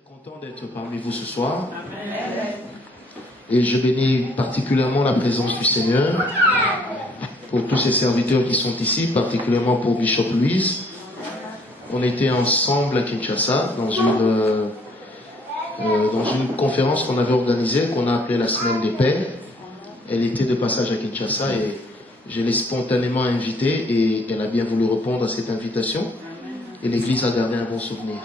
Content d'être parmi vous ce soir. Et je bénis particulièrement la présence du Seigneur pour tous ces serviteurs qui sont ici, particulièrement pour Bishop Louise. On était ensemble à Kinshasa dans une conférence qu'on avait organisée, qu'on a appelée la Semaine des Pères. Elle était de passage à Kinshasa et je l'ai spontanément invitée et elle a bien voulu répondre à cette invitation. Et l'Église a gardé un bon souvenir.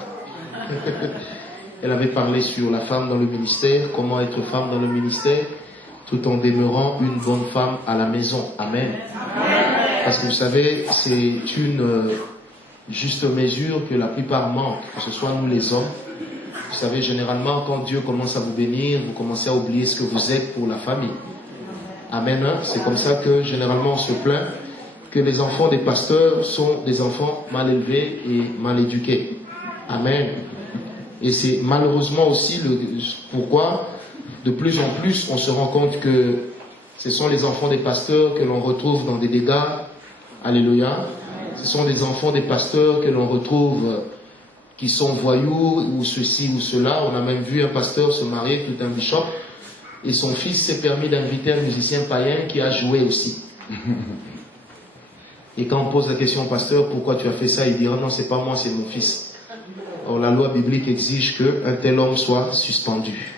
Elle avait parlé sur la femme dans le ministère, comment être femme dans le ministère, tout en demeurant une bonne femme à la maison. Amen. Parce que vous savez, c'est une juste mesure que la plupart manquent, que ce soit nous les hommes. Vous savez, généralement, quand Dieu commence à vous bénir, vous commencez à oublier ce que vous êtes pour la famille. Amen. C'est comme ça que généralement on se plaint que les enfants des pasteurs sont des enfants mal élevés et mal éduqués. Amen. Et c'est malheureusement aussi pourquoi de plus en plus on se rend compte que ce sont les enfants des pasteurs que l'on retrouve dans des dégâts. Alléluia. Ce sont des enfants des pasteurs que l'on retrouve qui sont voyous ou ceci ou cela. On a même vu un pasteur se marier, tout un bishop, et son fils s'est permis d'inviter un musicien païen qui a joué aussi. Et quand on pose la question au pasteur, pourquoi tu as fait ça, il dira non, c'est pas moi, c'est mon fils. Or, la loi biblique exige qu'un tel homme soit suspendu.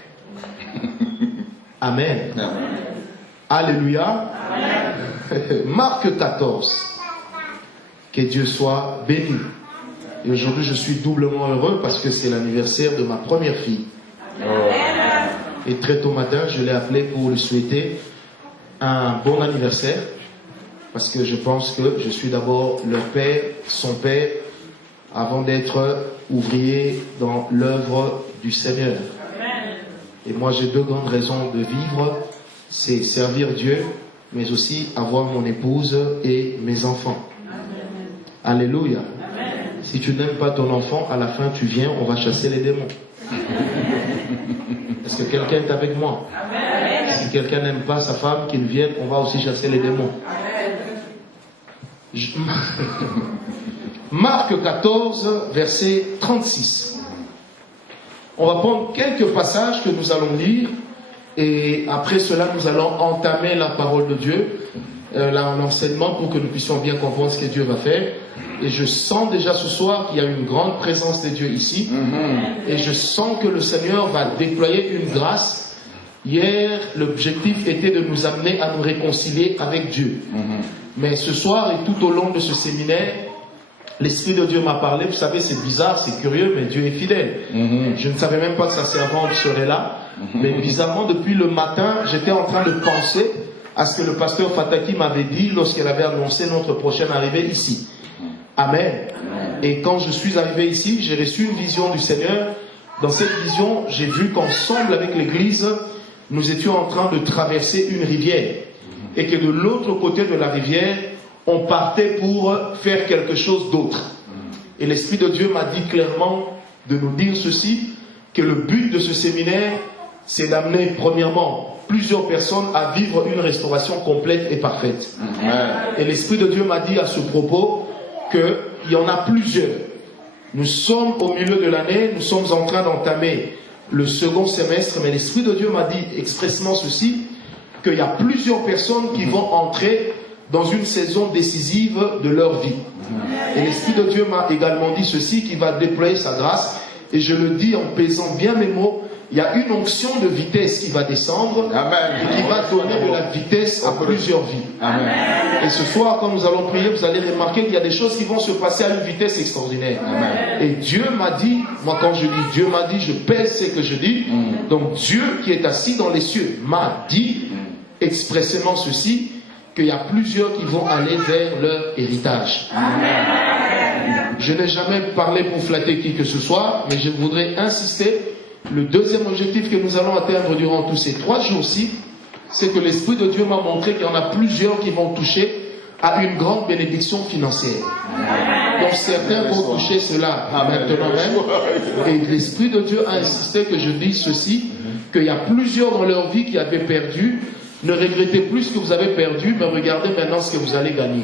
Amen. Amen. Alléluia. Amen. Marc 14. Que Dieu soit béni. Et aujourd'hui, je suis doublement heureux parce que c'est l'anniversaire de ma première fille. Amen. Et très tôt matin, je l'ai appelé pour lui souhaiter un bon anniversaire. Parce que je pense que je suis d'abord leur père, son père, avant d'être ouvrier dans l'œuvre du Seigneur. Et moi j'ai deux grandes raisons de vivre, c'est servir Dieu, mais aussi avoir mon épouse et mes enfants. Alléluia. Si tu n'aimes pas ton enfant, à la fin tu viens, on va chasser les démons. Est-ce que quelqu'un est avec moi? Si quelqu'un n'aime pas sa femme, qu'il vienne, on va aussi chasser les démons. Marc 14, verset 36. On va prendre quelques passages que nous allons lire et après cela nous allons entamer la parole de Dieu, l'enseignement pour que nous puissions bien comprendre ce que Dieu va faire. Et je sens déjà ce soir qu'il y a une grande présence de Dieu ici. Et je sens que le Seigneur va déployer une grâce. Hier, l'objectif était de nous amener à nous réconcilier avec Dieu. Mais ce soir et tout au long de ce séminaire, l'Esprit de Dieu m'a parlé. Vous savez, c'est bizarre, c'est curieux, mais Dieu est fidèle. Je ne savais même pas que sa servante serait là. Mais bizarrement, depuis le matin, j'étais en train de penser à ce que le pasteur Fataki m'avait dit lorsqu'elle avait annoncé notre prochaine arrivée ici. Amen. Et quand je suis arrivé ici, j'ai reçu une vision du Seigneur. Dans cette vision, j'ai vu qu'ensemble avec l'Église, nous étions en train de traverser une rivière. Et que de l'autre côté de la rivière, on partait pour faire quelque chose d'autre. Et l'Esprit de Dieu m'a dit clairement de nous dire ceci, que le but de ce séminaire, c'est d'amener premièrement plusieurs personnes à vivre une restauration complète et parfaite. Et l'Esprit de Dieu m'a dit à ce propos qu'il y en a plusieurs. Nous sommes au milieu de l'année, nous sommes en train d'entamer le second semestre, mais l'Esprit de Dieu m'a dit expressément ceci, qu'il y a plusieurs personnes qui vont entrer dans une saison décisive de leur vie. Et l'Esprit de Dieu m'a également dit ceci, qu'il va déployer sa grâce, et je le dis en pesant bien mes mots, il y a une onction de vitesse qui va descendre. Amen. Et qui va donner de la vitesse à plusieurs vies. Amen. Et ce soir, quand nous allons prier, vous allez remarquer qu'il y a des choses qui vont se passer à une vitesse extraordinaire. Amen. Et Dieu m'a dit, moi quand je dis Dieu m'a dit, je pèse ce que je dis. Donc Dieu qui est assis dans les cieux m'a dit expressément ceci, qu'il y a plusieurs qui vont aller vers leur héritage. Amen. Je n'ai jamais parlé pour flatter qui que ce soit, mais je voudrais insister. Le deuxième objectif que nous allons atteindre durant tous ces 3 jours-ci, c'est que l'Esprit de Dieu m'a montré qu'il y en a plusieurs qui vont toucher à une grande bénédiction financière. Donc certains vont toucher cela maintenant même. Et l'Esprit de Dieu a insisté que je dise ceci, qu'il y a plusieurs dans leur vie qui avaient perdu. Ne regrettez plus ce que vous avez perdu, mais regardez maintenant ce que vous allez gagner.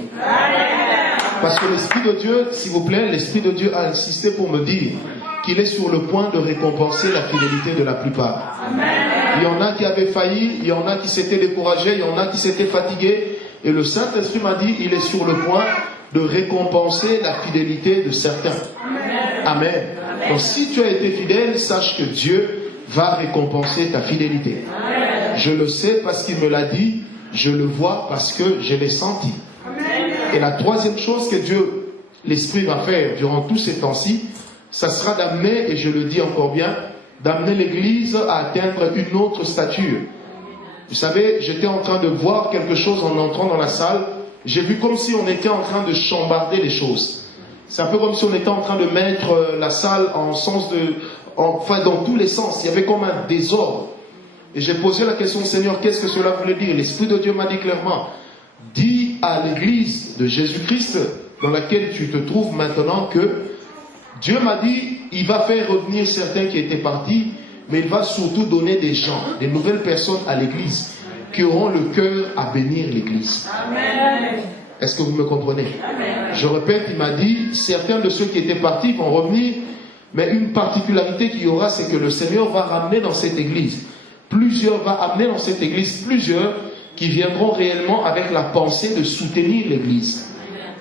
Parce que l'Esprit de Dieu, s'il vous plaît, l'Esprit de Dieu a insisté pour me dire qu'il est sur le point de récompenser la fidélité de la plupart. Il y en a qui avaient failli, il y en a qui s'étaient découragés, il y en a qui s'étaient fatigués. Et le Saint-Esprit m'a dit, il est sur le point de récompenser la fidélité de certains. Amen. Donc si tu as été fidèle, sache que Dieu va récompenser ta fidélité. Je le sais parce qu'il me l'a dit, je le vois parce que je l'ai senti. Et la troisième chose que Dieu, l'Esprit va faire durant tous ces temps-ci, ça sera d'amener, et je le dis encore bien, d'amener l'Église à atteindre une autre stature. Vous savez, j'étais en train de voir quelque chose en entrant dans la salle. J'ai vu comme si on était en train de chambarder les choses. C'est un peu comme si on était en train de mettre la salle en sens de... Enfin, dans tous les sens. Il y avait comme un désordre. Et j'ai posé la question, Seigneur, qu'est-ce que cela voulait dire? L'Esprit de Dieu m'a dit clairement, dis à l'Église de Jésus-Christ, dans laquelle tu te trouves maintenant, que Dieu m'a dit, il va faire revenir certains qui étaient partis, mais il va surtout donner des gens, des nouvelles personnes à l'Église, qui auront le cœur à bénir l'Église. Amen. Est-ce que vous me comprenez? Amen. Je répète, il m'a dit, certains de ceux qui étaient partis vont revenir, mais une particularité qu'il y aura, c'est que le Seigneur va ramener dans cette Église, va amener dans cette Église plusieurs qui viendront réellement avec la pensée de soutenir l'Église,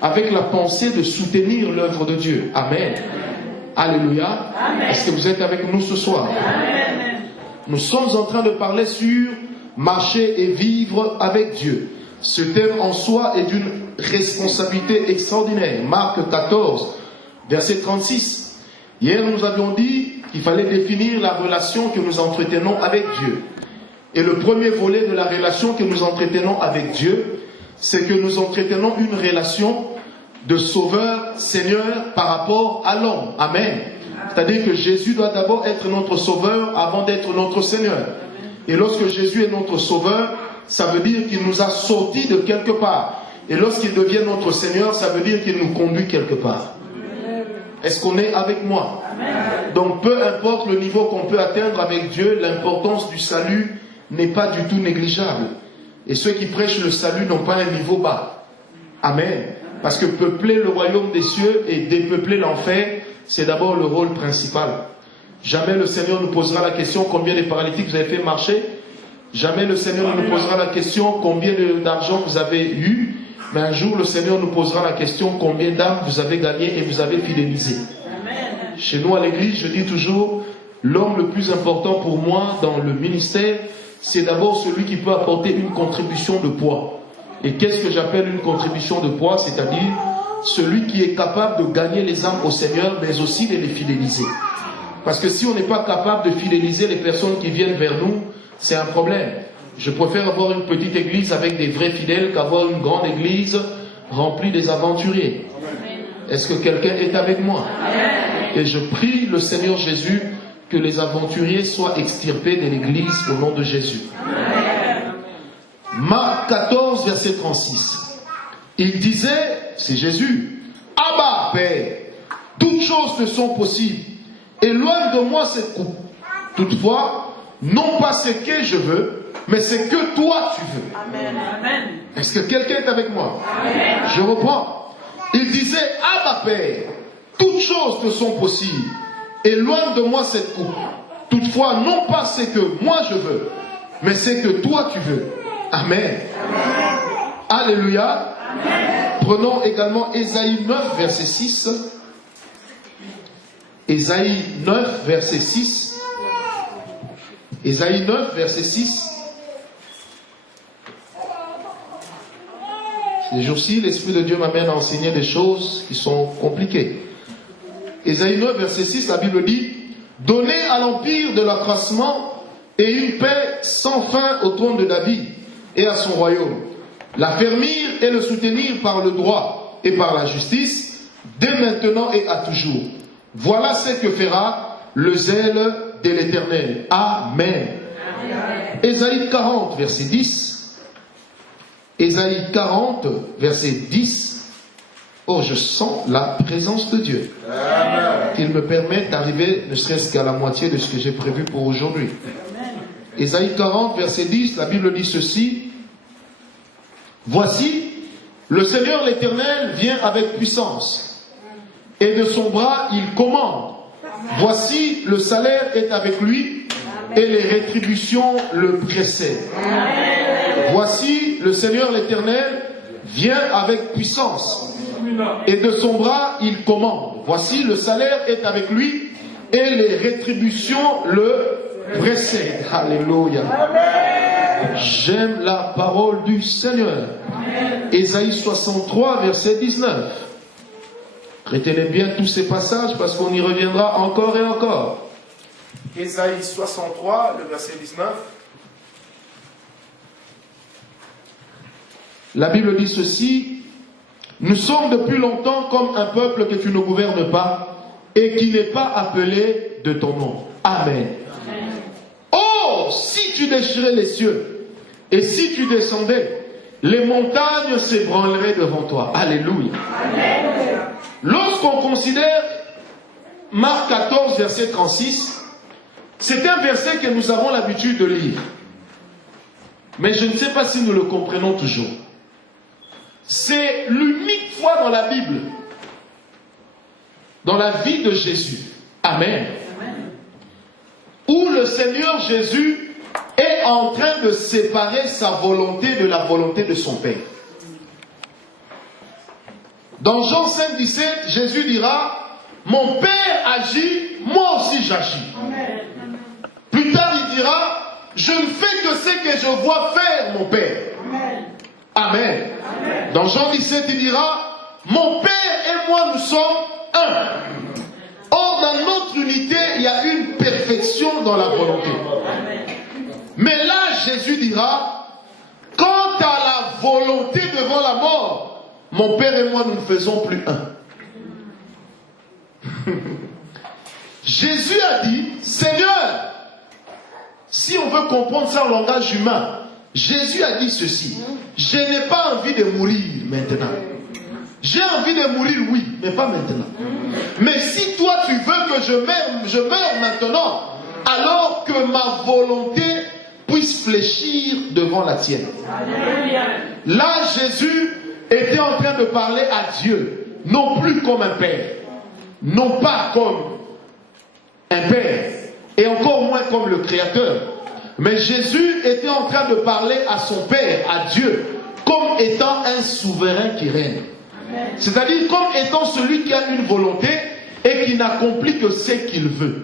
avec la pensée de soutenir l'œuvre de Dieu. Amen. Alléluia. Amen. Est-ce que vous êtes avec nous ce soir? Amen. Nous sommes en train de parler sur marcher et vivre avec Dieu. Ce thème en soi est d'une responsabilité extraordinaire. Marc 14, verset 36. Hier, nous avions dit qu'il fallait définir la relation que nous entretenons avec Dieu. Et le premier volet de la relation que nous entretenons avec Dieu, c'est que nous entretenons une relation de sauveur-seigneur par rapport à l'homme. Amen. C'est-à-dire que Jésus doit d'abord être notre sauveur avant d'être notre Seigneur. Et lorsque Jésus est notre sauveur, ça veut dire qu'il nous a sortis de quelque part. Et lorsqu'il devient notre Seigneur, ça veut dire qu'il nous conduit quelque part. Est-ce qu'on est avec moi? Donc peu importe le niveau qu'on peut atteindre avec Dieu, l'importance du salut n'est pas du tout négligeable. Et ceux qui prêchent le salut n'ont pas un niveau bas. Amen. Parce que peupler le royaume des cieux et dépeupler l'enfer, c'est d'abord le rôle principal. Jamais le Seigneur nous posera la question combien de paralytiques vous avez fait marcher. Jamais le Seigneur nous posera la question combien d'argent vous avez eu. Mais un jour le Seigneur nous posera la question combien d'âmes vous avez gagné et vous avez fidélisé. Chez nous à l'église, je dis toujours, l'homme le plus important pour moi dans le ministère, c'est d'abord celui qui peut apporter une contribution de poids. Et qu'est-ce que j'appelle une contribution de poids? C'est-à-dire celui qui est capable de gagner les âmes au Seigneur, mais aussi de les fidéliser. Parce que si on n'est pas capable de fidéliser les personnes qui viennent vers nous, c'est un problème. Je préfère avoir une petite église avec des vrais fidèles qu'avoir une grande église remplie des aventuriers. Est-ce que quelqu'un est avec moi? Et je prie le Seigneur Jésus que les aventuriers soient extirpés de l'église au nom de Jésus. Marc 14, verset 36. Il disait, c'est Jésus, Abba, Père, toutes choses te sont possibles. Éloigne de moi cette coupe. Toutefois, non pas ce que je veux, mais ce que toi tu veux. Amen. Est-ce que quelqu'un est avec moi? Amen. Je reprends. Il disait, Abba, Père, toutes choses te sont possibles. Éloigne de moi cette coupe. Toutefois, non pas ce que moi je veux, mais ce que toi tu veux. Amen. Amen. Alléluia. Amen. Prenons également Ésaïe 9, verset 6. Ésaïe 9, verset 6. Ésaïe 9, verset 6. Ces jours-ci, l'Esprit de Dieu m'amène à enseigner des choses qui sont compliquées. Ésaïe 9, verset 6, la Bible dit, « Donnez à l'empire de l'accroissement et une paix sans fin au trône de David et à son royaume. L'affermir et le soutenir par le droit et par la justice, dès maintenant et à toujours. Voilà ce que fera le zèle de l'Éternel. » Amen. Ésaïe 40, verset 10. Ésaïe 40, verset 10. Oh, je sens la présence de Dieu. Qu'il me permette d'arriver ne serait-ce qu'à la moitié de ce que j'ai prévu pour aujourd'hui. Ésaïe 40, verset 10, la Bible dit ceci. Voici, le Seigneur l'Éternel vient avec puissance, et de son bras il commande. Voici, le salaire est avec lui et les rétributions le précèdent. Voici, le Seigneur l'Éternel vient avec puissance et de son bras il commande. Voici, le salaire est avec lui et les rétributions le précèdent. Alléluia. J'aime la parole du Seigneur. Ésaïe 63, verset 19. Retenez bien tous ces passages parce qu'on y reviendra encore et encore. Ésaïe 63, le verset 19. La Bible dit ceci: nous sommes depuis longtemps comme un peuple que tu ne gouvernes pas et qui n'est pas appelé de ton nom. Amen. Amen. Oh, si tu déchirais les cieux et si tu descendais, les montagnes s'ébranleraient devant toi. Alléluia. Amen. Lorsqu'on considère Marc 14, verset 36, c'est un verset que nous avons l'habitude de lire. Mais je ne sais pas si nous le comprenons toujours. C'est l'unique fois dans la Bible, dans la vie de Jésus, Amen, où le Seigneur Jésus est en train de séparer sa volonté de la volonté de son Père. Dans Jean 5, 17, Jésus dira: mon Père agit, moi aussi j'agis. Plus tard il dira: je ne fais que ce que je vois faire mon Père. Amen. Amen. Dans Jean 17, il dira: mon Père et moi nous sommes un. Or, dans notre unité, il y a une perfection dans la volonté. Mais là, Jésus dira: quant à la volonté devant la mort, mon Père et moi nous ne faisons plus un. Jésus a dit: Seigneur, si on veut comprendre ça en langage humain, Jésus a dit ceci: je n'ai pas envie de mourir maintenant. J'ai envie de mourir, oui, mais pas maintenant. Mais si toi tu veux que je meure maintenant, alors que ma volonté puisse fléchir devant la tienne. Là, Jésus était en train de parler à Dieu, non plus comme un père, non pas comme un père, et encore moins comme le Créateur. Mais Jésus était en train de parler à son Père, à Dieu, comme étant un souverain qui règne. C'est-à-dire comme étant celui qui a une volonté et qui n'accomplit que ce qu'il veut.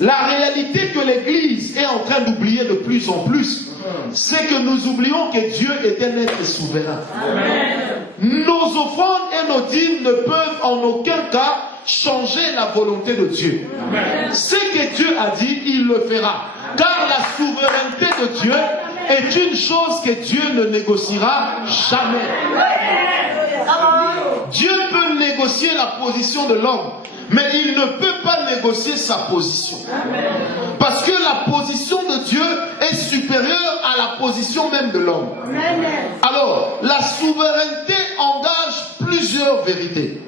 La réalité que l'Église est en train d'oublier de plus en plus, c'est que nous oublions que Dieu est un être souverain. Nos offrandes et nos dîmes ne peuvent en aucun cas changer la volonté de Dieu. Ce que Dieu a dit, il le fera. Car la souveraineté de Dieu est une chose que Dieu ne négociera jamais. Dieu peut négocier la position de l'homme, mais il ne peut pas négocier sa position. Parce que la position de Dieu est supérieure à la position même de l'homme. Alors, la souveraineté engage plusieurs vérités.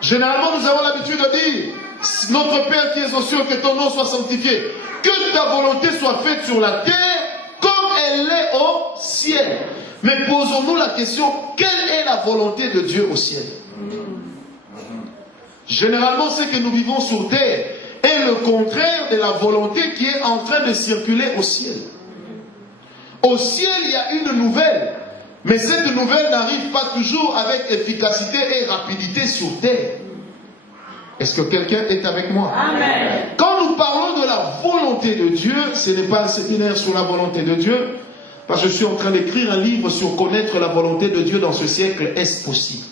Généralement, nous avons l'habitude de dire: notre Père qui es aux cieux, que ton nom soit sanctifié, que ta volonté soit faite sur la terre comme elle est au ciel. Mais posons-nous la question: quelle est la volonté de Dieu au ciel? Généralement, ce que nous vivons sur terre est le contraire de la volonté qui est en train de circuler au ciel. Au ciel, il y a une nouvelle, mais cette nouvelle n'arrive pas toujours avec efficacité et rapidité sur terre. Est-ce que quelqu'un est avec moi? Amen. Quand nous parlons de la volonté de Dieu, ce n'est pas un séminaire sur la volonté de Dieu, parce que je suis en train d'écrire un livre sur connaître la volonté de Dieu dans ce siècle. Est-ce possible?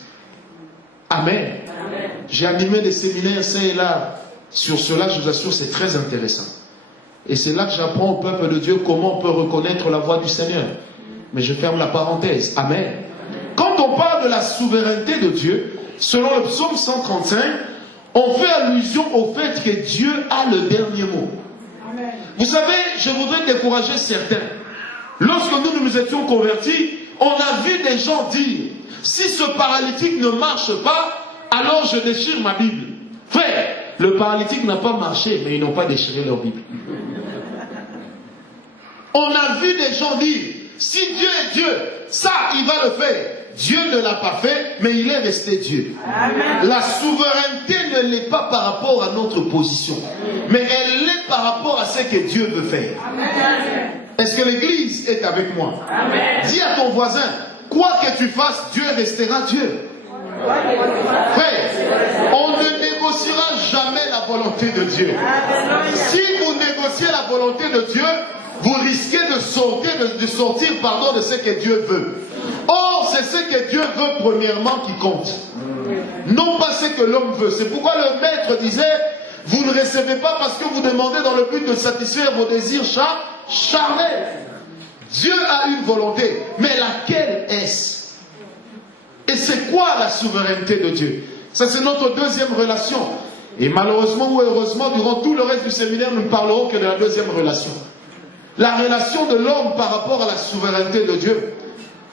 Amen. Amen. J'ai animé des séminaires ça et là sur cela, je vous assure, c'est très intéressant. Et c'est là que j'apprends au peuple de Dieu comment on peut reconnaître la voix du Seigneur. Mais je ferme la parenthèse. Amen. Quand on parle de la souveraineté de Dieu, selon le psaume 135, on fait allusion au fait que Dieu a le dernier mot. Amen. Vous savez, je voudrais décourager certains. Lorsque nous étions convertis, on a vu des gens dire: si ce paralytique ne marche pas, alors je déchire ma Bible. Frère, le paralytique n'a pas marché, mais ils n'ont pas déchiré leur Bible. On a vu des gens dire: si Dieu est Dieu, ça, il va le faire. Dieu ne l'a pas fait, mais il est resté Dieu. Amen. La souveraineté ne l'est pas par rapport à notre position. mais elle l'est par rapport à ce que Dieu veut faire. Est-ce que l'Église est avec moi? Dis à ton voisin, quoi que tu fasses, Dieu restera Dieu. Frère, on ne négociera jamais la volonté de Dieu. Si vous négociez la volonté de Dieu, vous risquez de sortir de ce que Dieu veut. Or, c'est ce que Dieu veut premièrement qui compte. Non pas ce que l'homme veut. C'est pourquoi le maître disait, vous ne recevez pas parce que vous demandez dans le but de satisfaire vos désirs charnels. Dieu a une volonté, mais laquelle est-ce? Et c'est quoi la souveraineté de Dieu? Ça, c'est notre deuxième relation. Et malheureusement ou heureusement, durant tout le reste du séminaire, nous ne parlerons que de la deuxième relation. La relation de l'homme par rapport à la souveraineté de Dieu.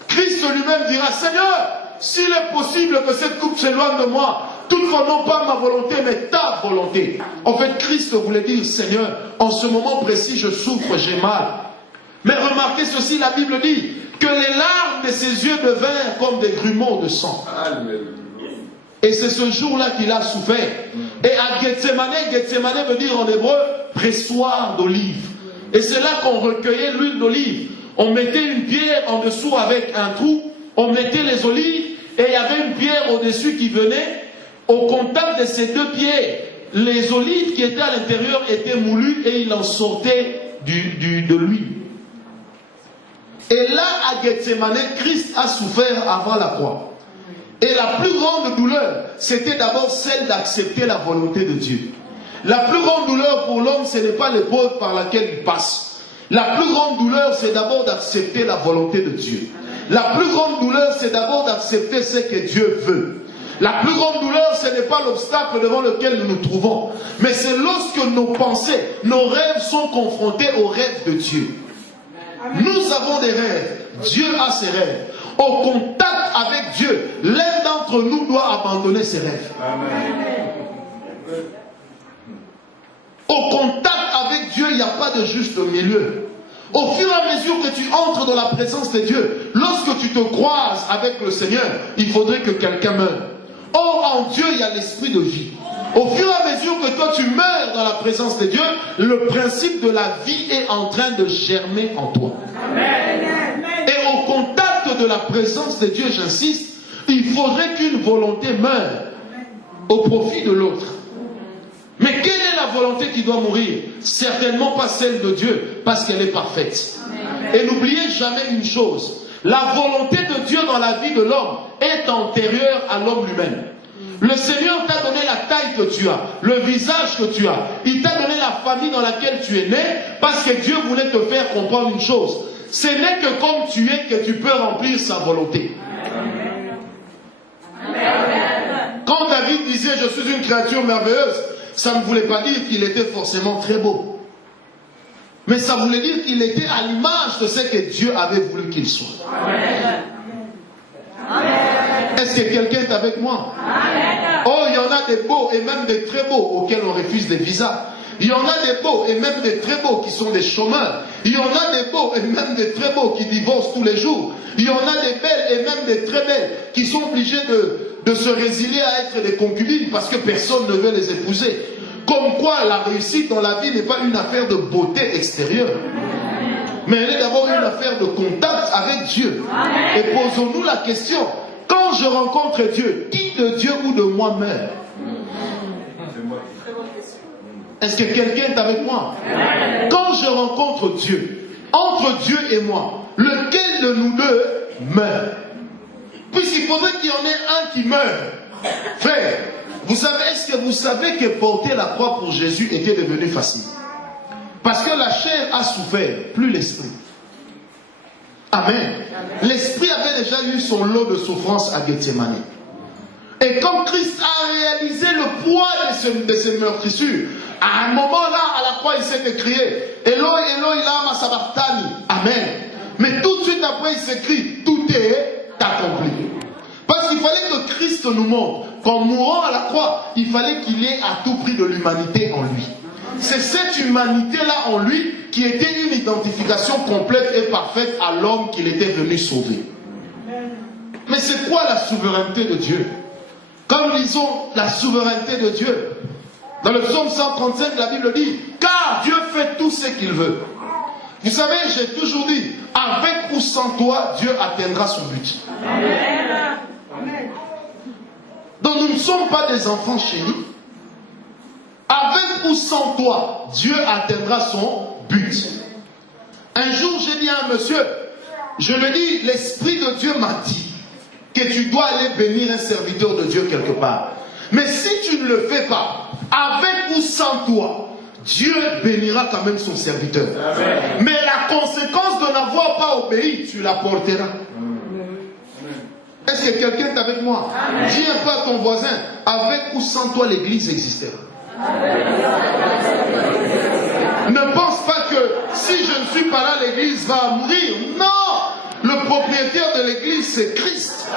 Christ lui-même dira, Seigneur, s'il est possible que cette coupe s'éloigne de moi, toutefois non pas ma volonté, mais ta volonté. En fait, Christ voulait dire, Seigneur, en ce moment précis, je souffre, j'ai mal. Mais remarquez ceci, la Bible dit que les larmes de ses yeux devinrent comme des grumeaux de sang. Et c'est ce jour-là qu'il a souffert. Et à Gethsemane veut dire en hébreu, pressoir d'olive. Et c'est là qu'on recueillait l'huile d'olive. On mettait une pierre en dessous avec un trou, on mettait les olives, et il y avait une pierre au-dessus qui venait. Au contact de ces deux pierres, les olives qui étaient à l'intérieur étaient moulues et il en sortait de l'huile. Et là, à Gethsemane, Christ a souffert avant la croix. Et la plus grande douleur, c'était d'abord celle d'accepter la volonté de Dieu. La plus grande douleur pour l'homme, ce n'est pas l'épreuve par laquelle il passe. La plus grande douleur, c'est d'abord d'accepter la volonté de Dieu. La plus grande douleur, c'est d'abord d'accepter ce que Dieu veut. La plus grande douleur, ce n'est pas l'obstacle devant lequel nous nous trouvons, mais c'est lorsque nos pensées, nos rêves sont confrontés aux rêves de Dieu. Nous avons des rêves, Dieu a ses rêves. Au contact avec Dieu, l'un d'entre nous doit abandonner ses rêves. Au contact avec Dieu, il n'y a pas de juste milieu. Au fur et à mesure que tu entres dans la présence de Dieu, lorsque tu te croises avec le Seigneur, il faudrait que quelqu'un meure. Or, en Dieu, il y a l'esprit de vie. Au fur et à mesure que toi tu meurs dans la présence de Dieu, le principe de la vie est en train de germer en toi. Et au contact de la présence de Dieu, j'insiste, il faudrait qu'une volonté meure au profit de l'autre. Mais quelle est la volonté qui doit mourir? Certainement pas celle de Dieu, parce qu'elle est parfaite. Et n'oubliez jamais une chose, la volonté de Dieu dans la vie de l'homme est antérieure à l'homme lui-même. Le Seigneur t'a donné la taille que tu as, le visage que tu as. Il t'a donné la famille dans laquelle tu es né, parce que Dieu voulait te faire comprendre une chose. Ce n'est que comme tu es que tu peux remplir sa volonté. Quand David disait « Je suis une créature merveilleuse », ça ne voulait pas dire qu'il était forcément très beau. Mais ça voulait dire qu'il était à l'image de ce que Dieu avait voulu qu'il soit. Est-ce que quelqu'un est avec moi? Oh, il y en a des beaux et même des très beaux auxquels on refuse des visas. Il y en a des beaux et même des très beaux qui sont des chômeurs. Il y en a des beaux et même des très beaux qui divorcent tous les jours. Il y en a des belles et même des très belles qui sont obligées de se résilier à être des concubines parce que personne ne veut les épouser. Comme quoi la réussite dans la vie n'est pas une affaire de beauté extérieure, mais elle est d'abord une affaire de contact avec Dieu. Et posons-nous la question, quand je rencontre Dieu, qui de Dieu ou de moi meurt? Est-ce que quelqu'un est avec moi? Quand je rencontre Dieu, entre Dieu et moi, lequel de nous deux meurt? Puisqu'il faudrait qu'il y en ait un qui meurt. Frère, vous savez, est-ce que vous savez que porter la croix pour Jésus était devenu facile? Parce que la chair a souffert, plus l'esprit. Amen. L'esprit avait déjà eu son lot de souffrance à Gethsemane. Et comme Christ a réalisé le poids de ces meurtrissures, à un moment là, à la croix, il s'est écrié Eloi, Eloi, lama sabachthani. Amen. Mais tout de suite après, il s'écrit tout est accompli. Parce qu'il fallait que Christ nous montre qu'en mourant à la croix, il fallait qu'il y ait à tout prix de l'humanité en lui. C'est cette humanité-là en lui qui était une identification complète et parfaite à l'homme qu'il était venu sauver. Mais c'est quoi la souveraineté de Dieu? Comme disons la souveraineté de Dieu, Dans le psaume 135, la Bible dit, car Dieu fait tout ce qu'il veut. Vous savez, j'ai toujours dit, avec ou sans toi, Dieu atteindra son but. Amen. Donc nous ne sommes pas des enfants chéris. Avec ou sans toi, Dieu atteindra son but. Un jour, j'ai dit à un monsieur, je lui dis, l'Esprit de Dieu m'a dit que tu dois aller bénir un serviteur de Dieu quelque part. Mais si tu ne le fais pas, avec ou sans toi, Dieu bénira quand même son serviteur. Amen. Mais la conséquence de n'avoir pas obéi, tu la porteras. Est-ce que quelqu'un est avec moi? Amen. Dis un peu à ton voisin, avec ou sans toi, l'église existera. Ne pense pas que si je ne suis pas là, l'église va mourir. Non! Le propriétaire de l'église, c'est Christ.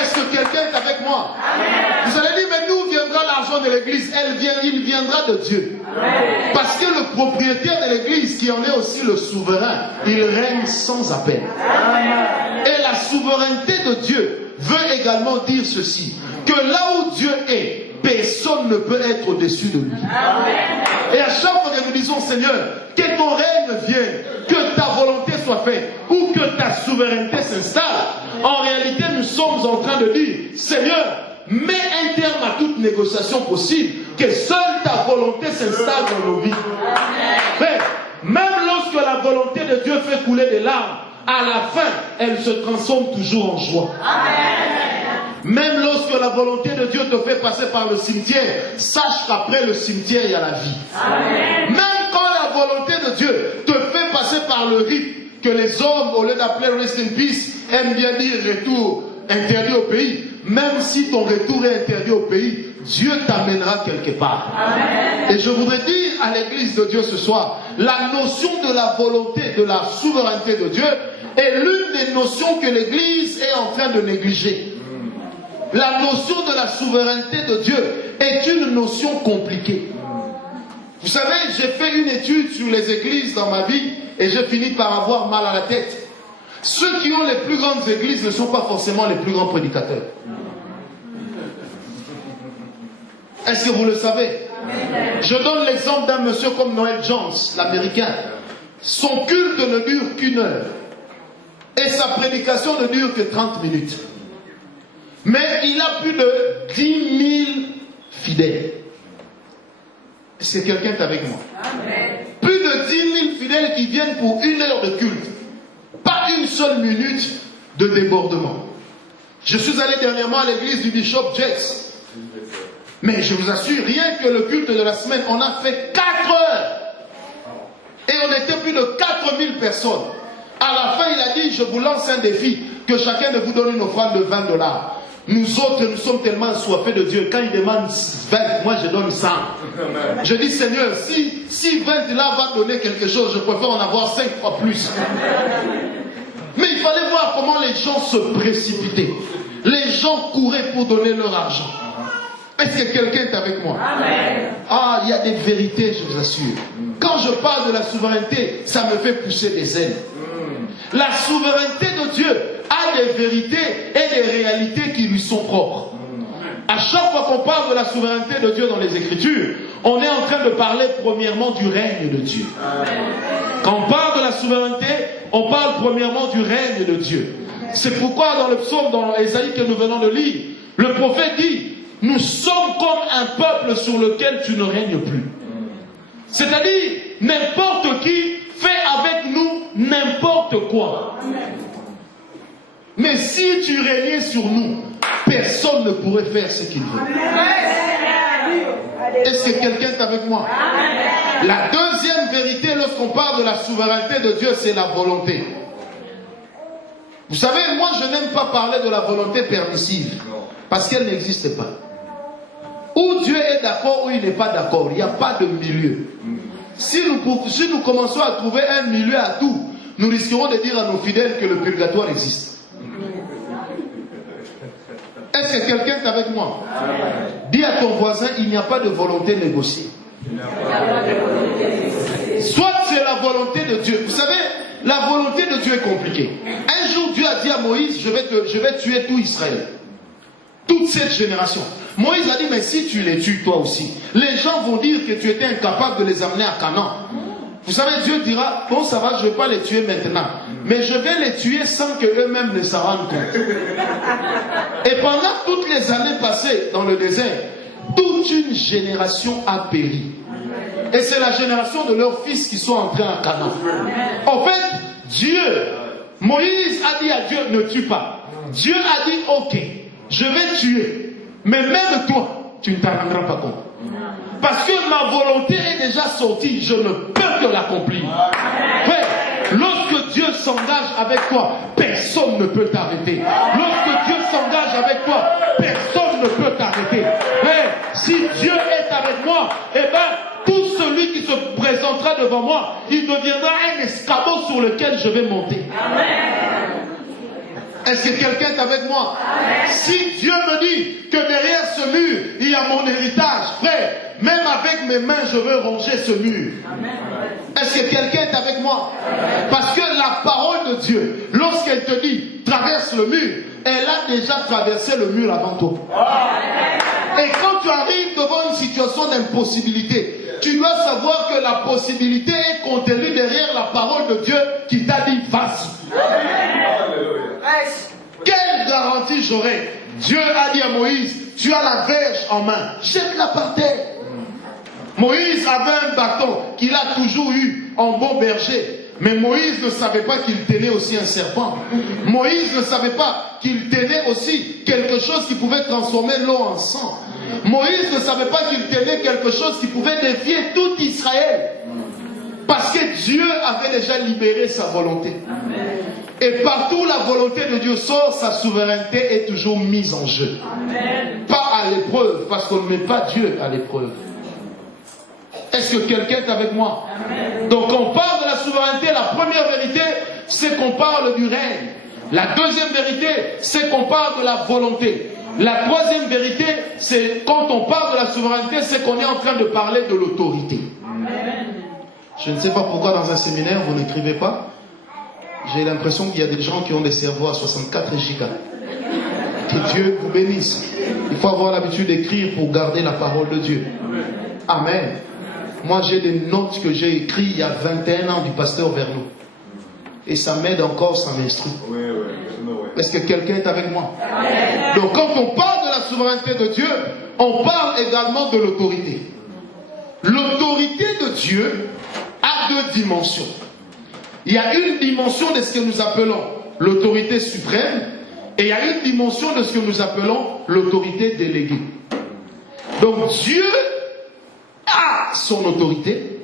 Est-ce que quelqu'un est avec moi? Vous allez dire, mais d'où viendra l'argent de l'église? Il viendra de Dieu. Parce que le propriétaire de l'église, qui en est aussi le souverain, il règne sans appel. Et la souveraineté de Dieu veut également dire ceci, que là où Dieu est, personne ne peut être au-dessus de lui. Et à chaque fois que nous disons, Seigneur, que ton règne vienne, que ta volonté soit faite, ou que ta souveraineté s'installe, en réalité, nous sommes en train de dire, Seigneur, mets un terme à toute négociation possible, que seule ta volonté s'installe dans nos vies. Mais, même lorsque la volonté de Dieu fait couler des larmes, à la fin, elle se transforme toujours en joie. Même lorsque la volonté de Dieu te fait passer par le cimetière, sache qu'après le cimetière, il y a la vie. Amen. Même quand la volonté de Dieu te fait passer par le rite, que les hommes, au lieu d'appeler Rest in Peace, aiment bien dire retour interdit au pays, même si ton retour est interdit au pays, Dieu t'amènera quelque part. Amen. Et je voudrais dire à l'église de Dieu ce soir, la notion de la volonté, de la souveraineté de Dieu est l'une des notions que l'église est en train de négliger. La notion de la souveraineté de Dieu est une notion compliquée. Vous savez, j'ai fait une étude sur les églises dans ma vie et j'ai fini par avoir mal à la tête. Ceux qui ont les plus grandes églises ne sont pas forcément les plus grands prédicateurs. Est-ce que vous le savez? Je donne l'exemple d'un monsieur comme Noel Jones, l'américain. Son culte ne dure qu'une heure. Et sa prédication ne dure que 30 minutes. Mais il a plus de 10 000 fidèles. Est-ce que quelqu'un est avec moi? Amen. Plus de 10 000 fidèles qui viennent pour une heure de culte. Pas une seule minute de débordement. Je suis allé dernièrement à l'église du Bishop Jets. Mais je vous assure, rien que le culte de la semaine, on a fait 4 heures. Et on était plus de 4000 personnes. À la fin, il a dit, je vous lance un défi, que chacun de vous donne une offrande de $20. Nous autres, nous sommes tellement assoiffés de Dieu. Quand il demande 20, moi je donne 100. Je dis, Seigneur, si 20 là va donner quelque chose, je préfère en avoir 5 fois plus. Mais il fallait voir comment les gens se précipitaient. Les gens couraient pour donner leur argent. Est-ce que quelqu'un est avec moi? Amen. Ah, il y a des vérités, je vous assure. Quand je parle de la souveraineté, ça me fait pousser des ailes. La souveraineté de Dieu a des vérités et des réalités qui lui sont propres. À chaque fois qu'on parle de la souveraineté de Dieu dans les Écritures, on est en train de parler premièrement du règne de Dieu. Quand on parle de la souveraineté, on parle premièrement du règne de Dieu. C'est pourquoi dans le psaume, dans Ésaïe que nous venons de lire, le prophète dit, nous sommes comme un peuple sur lequel tu ne règnes plus. C'est-à-dire, n'importe qui fait avec nous n'importe quoi. Mais si tu régnais sur nous, personne ne pourrait faire ce qu'il veut. Est-ce que quelqu'un est avec moi? La deuxième vérité lorsqu'on parle de la souveraineté de Dieu, c'est la volonté. Vous savez, moi je n'aime pas parler de la volonté permissive, parce qu'elle n'existe pas. Ou Dieu est d'accord ou il n'est pas d'accord. Il n'y a pas de milieu. Si nous commençons à trouver un milieu à tout, nous risquerons de dire à nos fidèles que le purgatoire existe. Est-ce que quelqu'un est avec moi? Dis à ton voisin, il n'y a pas de volonté négociée. Soit c'est la volonté de Dieu. Vous savez, la volonté de Dieu est compliquée. Un jour, Dieu a dit à Moïse, je vais tuer tout Israël. toute cette génération. Moïse a dit, mais si tu les tues toi aussi, les gens vont dire que tu étais incapable de les amener à Canaan. Vous savez, Dieu dira, bon ça va, je ne vais pas les tuer maintenant, mais je vais les tuer sans qu'eux-mêmes ne s'en rendent compte. Et pendant toutes les années passées dans le désert, toute une génération a péri. Et c'est la génération de leurs fils qui sont entrés en Canaan. En fait, Dieu, Moïse a dit à Dieu, ne tue pas. Dieu a dit, ok, je vais tuer, mais même toi, tu ne t'en rendras pas compte. Parce que ma volonté est déjà sortie, je ne peux que l'accomplir. Frère, lorsque Dieu s'engage avec toi, personne ne peut t'arrêter. Lorsque Dieu s'engage avec toi, personne ne peut t'arrêter. Frère, si Dieu est avec moi, eh bien, tout celui qui se présentera devant moi, il deviendra un escabeau sur lequel je vais monter. Amen. Est-ce que quelqu'un est avec moi? Amen. Si Dieu me dit que derrière ce mur, il y a mon héritage, frère, même avec mes mains, je veux ronger ce mur. Est-ce que quelqu'un est avec moi? Amen. Parce que la parole de Dieu, lorsqu'elle te dit, traverse le mur, elle a déjà traversé le mur avant toi. Amen. Et quand tu arrives devant une situation d'impossibilité, tu dois savoir que la possibilité est contenue derrière la parole de Dieu qui t'a dit, vas-y. Quelle garantie j'aurai? Dieu a dit à Moïse, tu as la verge en main, jette-la par terre. Moïse avait un bâton qu'il a toujours eu en bon berger. Mais Moïse ne savait pas qu'il tenait aussi un serpent. Moïse ne savait pas qu'il tenait aussi quelque chose qui pouvait transformer l'eau en sang. Moïse ne savait pas qu'il tenait quelque chose qui pouvait défier tout Israël. Parce que Dieu avait déjà libéré sa volonté. Et partout où la volonté de Dieu sort, sa souveraineté est toujours mise en jeu. Pas à l'épreuve, parce qu'on ne met pas Dieu à l'épreuve. Est-ce que quelqu'un est avec moi? Amen. Donc on parle de la souveraineté. La première vérité, c'est qu'on parle du règne. La deuxième vérité, c'est qu'on parle de la volonté. La troisième vérité, c'est quand on parle de la souveraineté, c'est qu'on est en train de parler de l'autorité. Je ne sais pas pourquoi dans un séminaire, vous n'écrivez pas. J'ai l'impression qu'il y a des gens qui ont des cerveaux à 64 gigas. Que Dieu vous bénisse. Il faut avoir l'habitude d'écrire pour garder la parole de Dieu. Amen. Moi, j'ai des notes que j'ai écrites il y a 21 ans du pasteur Vernou. Et ça m'aide encore, ça m'instruit. Est-ce que quelqu'un est avec moi? Donc, quand on parle de la souveraineté de Dieu, on parle également de l'autorité. L'autorité de Dieu a deux dimensions. Il y a une dimension de ce que nous appelons l'autorité suprême, et il y a une dimension de ce que nous appelons l'autorité déléguée. Donc, Dieu a son autorité,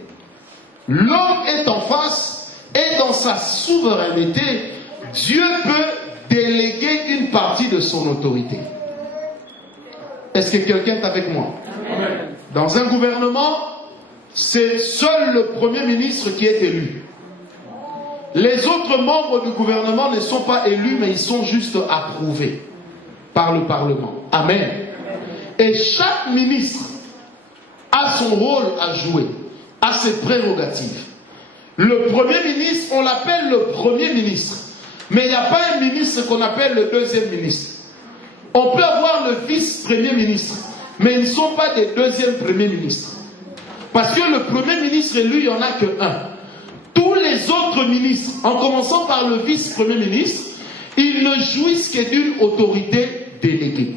l'homme est en face, et dans sa souveraineté, Dieu peut déléguer une partie de son autorité. Est-ce que quelqu'un est avec moi? Dans un gouvernement, c'est seul le Premier ministre qui est élu. Les autres membres du gouvernement ne sont pas élus, mais ils sont juste approuvés par le Parlement. Amen. Et chaque ministre a son rôle à jouer, a ses prérogatives. Le Premier ministre, on l'appelle le Premier ministre. Mais il n'y a pas un ministre qu'on appelle le deuxième ministre. On peut avoir le vice-premier ministre, mais ils ne sont pas des deuxièmes premiers ministres. Parce que le Premier ministre élu, il n'y en a que un. Tous les autres ministres, en commençant par le vice-premier ministre, ils ne jouissent que d'une autorité déléguée.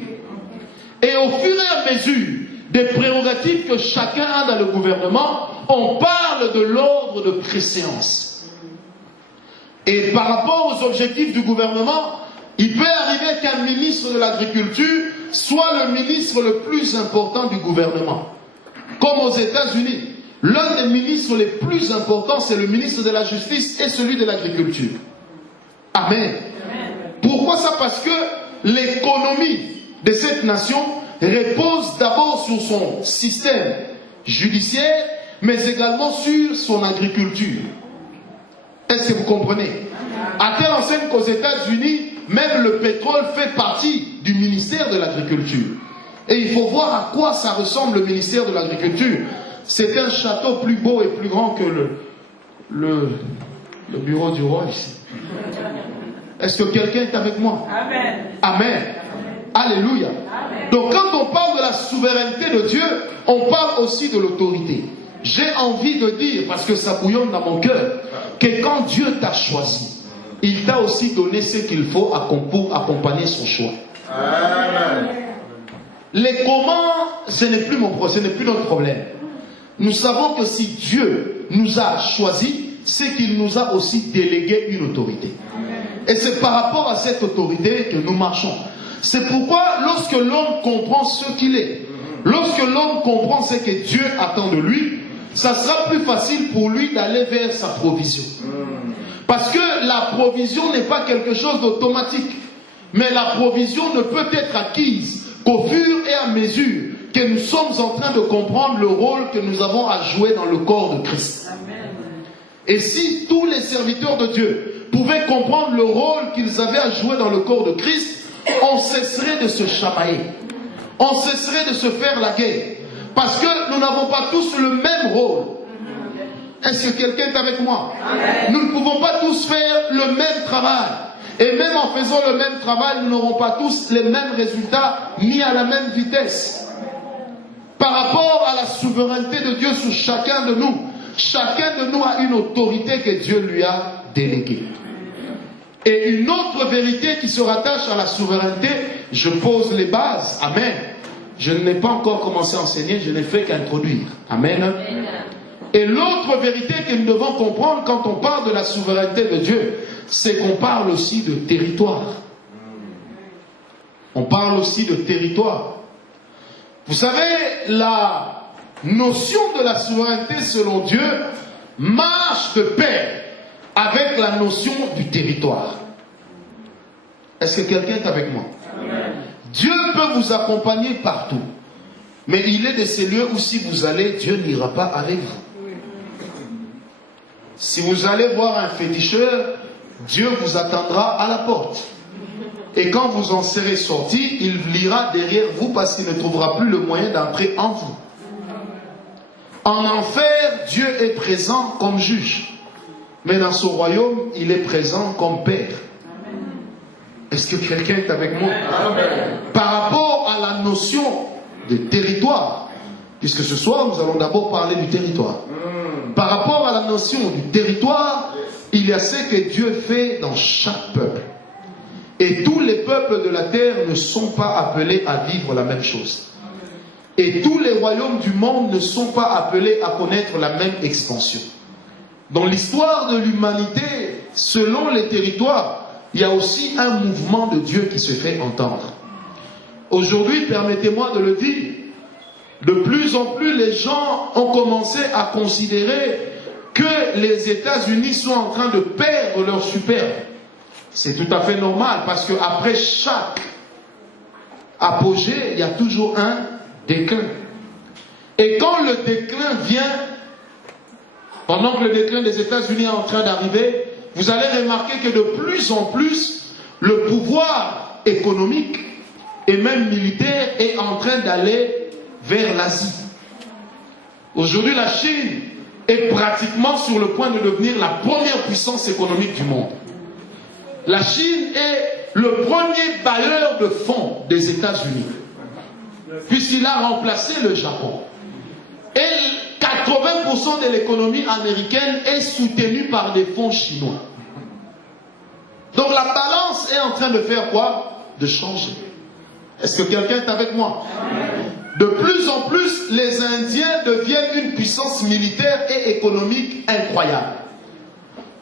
Et au fur et à mesure des prérogatives que chacun a dans le gouvernement, on parle de l'ordre de préséance. Et par rapport aux objectifs du gouvernement, il peut arriver qu'un ministre de l'Agriculture soit le ministre le plus important du gouvernement. Comme aux États-Unis, l'un des ministres les plus importants, c'est le ministre de la Justice et celui de l'Agriculture. Amen. Pourquoi ça? Parce que l'économie de cette nation repose d'abord sur son système judiciaire, mais également sur son agriculture. Est-ce que vous comprenez? À telle enseigne qu'aux États-Unis, même le pétrole fait partie du ministère de l'Agriculture. Et il faut voir à quoi ça ressemble le ministère de l'Agriculture. C'est un château plus beau et plus grand que le bureau du roi ici. Est-ce que quelqu'un est avec moi? Amen. Amen. Alléluia. Donc quand on parle de la souveraineté de Dieu, on parle aussi de l'autorité. J'ai envie de dire, parce que ça bouillonne dans mon cœur, que quand Dieu t'a choisi, il t'a aussi donné ce qu'il faut pour accompagner son choix. Amen. Les comment, ce n'est plus notre problème. Nous savons que si Dieu nous a choisis, c'est qu'il nous a aussi délégué une autorité. Et c'est par rapport à cette autorité que nous marchons. C'est pourquoi lorsque l'homme comprend ce qu'il est, lorsque l'homme comprend ce que Dieu attend de lui, ça sera plus facile pour lui d'aller vers sa provision. Parce que la provision n'est pas quelque chose d'automatique. Mais la provision ne peut être acquise qu'au fur et à mesure que nous sommes en train de comprendre le rôle que nous avons à jouer dans le corps de Christ. Et si tous les serviteurs de Dieu pouvaient comprendre le rôle qu'ils avaient à jouer dans le corps de Christ, on cesserait de se chamailler. On cesserait de se faire la guerre. Parce que nous n'avons pas tous le même rôle. Est-ce que quelqu'un est avec moi? Amen. Nous ne pouvons pas tous faire le même travail. Et même en faisant le même travail, nous n'aurons pas tous les mêmes résultats, ni à la même vitesse. Par rapport à la souveraineté de Dieu sur chacun de nous a une autorité que Dieu lui a déléguée. Et une autre vérité qui se rattache à la souveraineté, je pose les bases. Amen. Je n'ai pas encore commencé à enseigner, je n'ai fait qu'introduire. Amen. Amen. Et l'autre vérité que nous devons comprendre quand on parle de la souveraineté de Dieu, c'est qu'on parle aussi de territoire. On parle aussi de territoire. Vous savez, la notion de la souveraineté selon Dieu marche de pair avec la notion du territoire. Est-ce que quelqu'un est avec moi? Amen. Dieu peut vous accompagner partout. Mais il est de ces lieux où si vous allez, Dieu n'ira pas avec vous. Si vous allez voir un féticheur, Dieu vous attendra à la porte. Et quand vous en serez sorti, il ira derrière vous parce qu'il ne trouvera plus le moyen d'entrer en vous. En enfer, Dieu est présent comme juge. Mais dans son royaume, il est présent comme Père. Est-ce que quelqu'un est avec moi? Amen. Par rapport à la notion de territoire, puisque ce soir, nous allons d'abord parler du territoire. Par rapport à la notion du territoire, il y a ce que Dieu fait dans chaque peuple. Et tous les peuples de la terre ne sont pas appelés à vivre la même chose. Et tous les royaumes du monde ne sont pas appelés à connaître la même expansion. Dans l'histoire de l'humanité, selon les territoires, il y a aussi un mouvement de Dieu qui se fait entendre. Aujourd'hui, permettez-moi de le dire, de plus en plus les gens ont commencé à considérer que les États-Unis sont en train de perdre leur superbe. C'est tout à fait normal parce qu'après chaque apogée, il y a toujours un déclin. Et quand le déclin vient, pendant que le déclin des États-Unis est en train d'arriver, vous allez remarquer que de plus en plus, le pouvoir économique et même militaire est en train d'aller vers l'Asie. Aujourd'hui, la Chine est pratiquement sur le point de devenir la première puissance économique du monde. La Chine est le premier bailleur de fonds des États-Unis, puisqu'il a remplacé le Japon. Et 80% de l'économie américaine est soutenue par des fonds chinois. Donc la balance est en train de faire quoi? De changer. Est-ce que quelqu'un est avec moi? De plus en plus, les Indiens deviennent une puissance militaire et économique incroyable.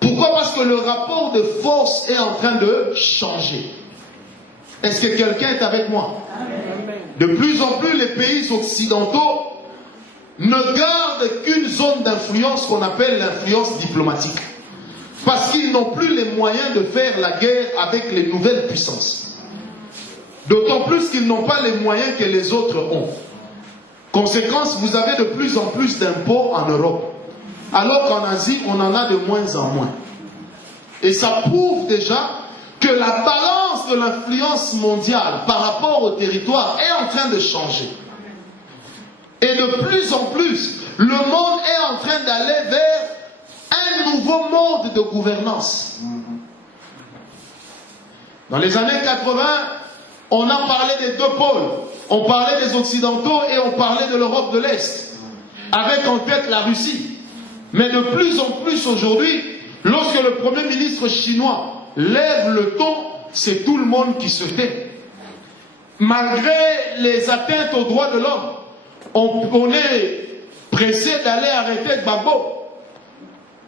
Pourquoi? Parce que le rapport de force est en train de changer. Est-ce que quelqu'un est avec moi? De plus en plus, les pays occidentaux ne gardent qu'une zone d'influence qu'on appelle l'influence diplomatique. Parce qu'ils n'ont plus les moyens de faire la guerre avec les nouvelles puissances. D'autant plus qu'ils n'ont pas les moyens que les autres ont. Conséquence, vous avez de plus en plus d'impôts en Europe. Alors qu'en Asie, on en a de moins en moins. Et ça prouve déjà que la balance de l'influence mondiale par rapport au territoire est en train de changer. Et de plus en plus, le monde est en train d'aller vers un nouveau mode de gouvernance. Dans les années 80, On a parlé des deux pôles. On parlait des Occidentaux et on parlait de l'Europe de l'Est, avec en tête la Russie. Mais de plus en plus aujourd'hui, lorsque le Premier ministre chinois lève le ton, c'est tout le monde qui se tait. Malgré les atteintes aux droits de l'homme, on est pressé d'aller arrêter Gbagbo.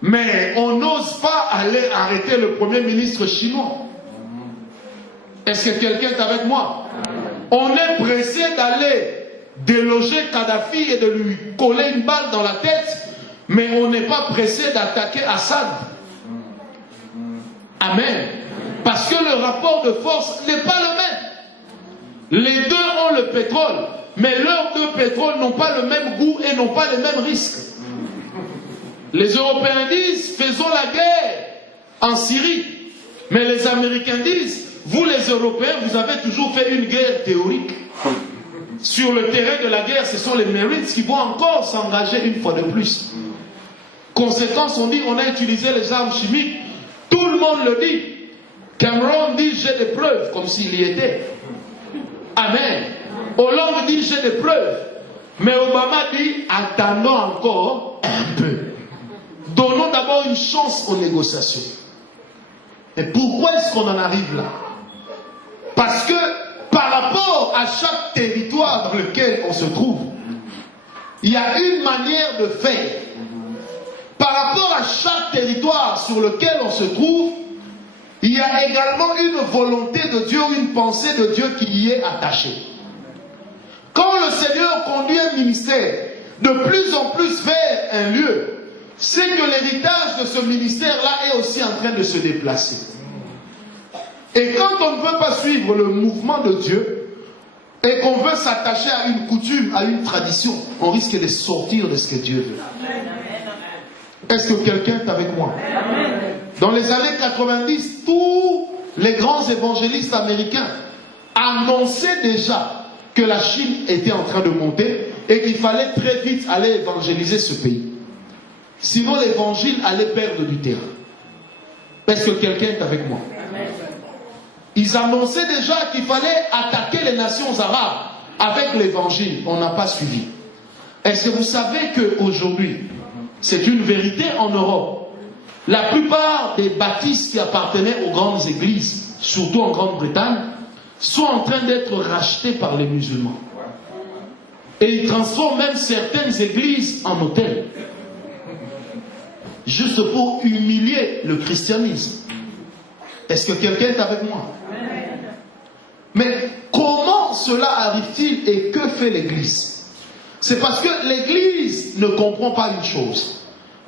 Mais on n'ose pas aller arrêter le Premier ministre chinois. Est-ce que quelqu'un est avec moi? On est pressé d'aller déloger Kadhafi et de lui coller une balle dans la tête, mais on n'est pas pressé d'attaquer Assad. Amen. Parce que le rapport de force n'est pas le même. Les deux ont le pétrole, mais leurs deux pétroles n'ont pas le même goût et n'ont pas les mêmes risques. Les Européens disent, faisons la guerre en Syrie. Mais les Américains disent, vous les Européens, vous avez toujours fait une guerre théorique. Sur le terrain de la guerre, ce sont les Marines qui vont encore s'engager une fois de plus. Conséquence, on dit, on a utilisé les armes chimiques. Tout le monde le dit. Cameron dit, j'ai des preuves, comme s'il y était. Amen. Hollande dit, j'ai des preuves. Mais Obama dit, attendons encore un peu. Donnons d'abord une chance aux négociations. Et pourquoi est-ce qu'on en arrive là? Parce que par rapport à chaque territoire dans lequel on se trouve, il y a une manière de faire. Par rapport à chaque territoire sur lequel on se trouve, il y a également une volonté de Dieu, une pensée de Dieu qui y est attachée. Quand le Seigneur conduit un ministère de plus en plus vers un lieu, c'est que l'héritage de ce ministère-là est aussi en train de se déplacer. Et quand on ne veut pas suivre le mouvement de Dieu, et qu'on veut s'attacher à une coutume, à une tradition, on risque de sortir de ce que Dieu veut. Est-ce que quelqu'un est avec moi? Dans les années 90, tous les grands évangélistes américains annonçaient déjà que la Chine était en train de monter et qu'il fallait très vite aller évangéliser ce pays. Sinon l'évangile allait perdre du terrain. Est-ce que quelqu'un est avec moi? Ils annonçaient déjà qu'il fallait attaquer les nations arabes avec l'évangile. On n'a pas suivi. Est-ce que vous savez qu'aujourd'hui, c'est une vérité en Europe, la plupart des bâtisses qui appartenaient aux grandes églises, surtout en Grande-Bretagne, sont en train d'être rachetées par les musulmans. Et ils transforment même certaines églises en hôtels. Juste pour humilier le christianisme. Est-ce que quelqu'un est avec moi? Mais comment cela arrive-t-il et que fait l'Église? C'est parce que l'Église ne comprend pas une chose.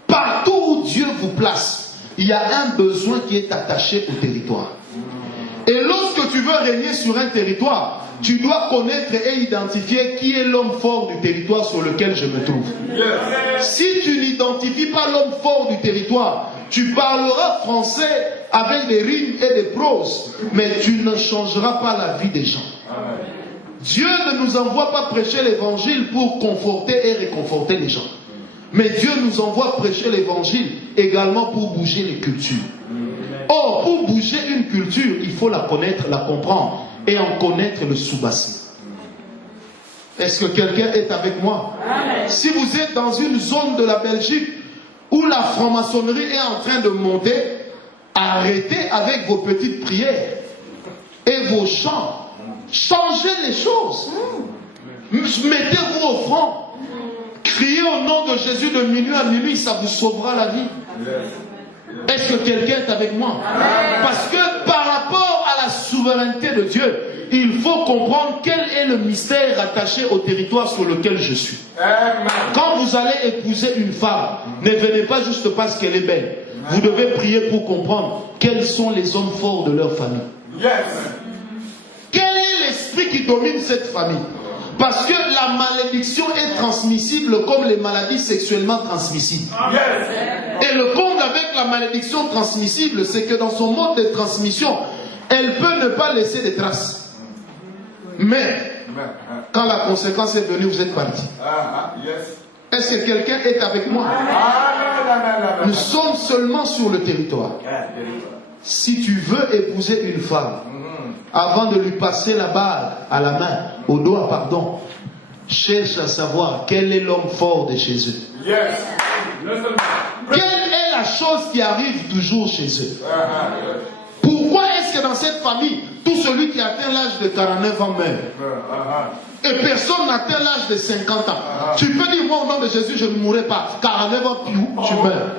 Partout où Dieu vous place, il y a un besoin qui est attaché au territoire. Et lorsque tu veux régner sur un territoire, tu dois connaître et identifier qui est l'homme fort du territoire sur lequel je me trouve. Si tu n'identifies pas l'homme fort du territoire, tu parleras français avec des rimes et des proses, mais tu ne changeras pas la vie des gens. Dieu ne nous envoie pas prêcher l'évangile pour conforter et réconforter les gens. Mais Dieu nous envoie prêcher l'évangile également pour bouger les cultures. Or, pour bouger une culture, il faut la connaître, la comprendre et en connaître le sous-bassin. Est-ce que quelqu'un est avec moi? Si vous êtes dans une zone de la Belgique où la franc-maçonnerie est en train de monter, arrêtez avec vos petites prières et vos chants. Changez les choses. Mettez-vous au front. Criez au nom de Jésus de minuit à minuit, ça vous sauvera la vie. Est-ce que quelqu'un est avec moi? Parce que par rapport à la souveraineté de Dieu, il faut comprendre quel est le mystère attaché au territoire sur lequel je suis. Quand vous allez épouser une femme, ne venez pas juste parce qu'elle est belle. Vous devez prier pour comprendre quels sont les hommes forts de leur famille. Quel est l'esprit qui domine cette famille? Parce que la malédiction est transmissible comme les maladies sexuellement transmissibles. Et le compte avec la malédiction transmissible, c'est que dans son mode de transmission, elle peut ne pas laisser de traces. Mais, quand la conséquence est venue, vous êtes parti. Est-ce que quelqu'un est avec moi? Nous sommes seulement sur le territoire. Si tu veux épouser une femme, avant de lui passer la bague à la main, au doigt, pardon, cherche à savoir quel est l'homme fort de chez eux. Yes. Quelle est la chose qui arrive toujours chez eux? Pourquoi est-ce que dans cette famille, tout celui qui atteint l'âge de 49 ans meurt? Et personne n'atteint l'âge de 50 ans. Tu peux dire, moi au nom de Jésus, je ne mourrai pas. 49 ans, tu meurs.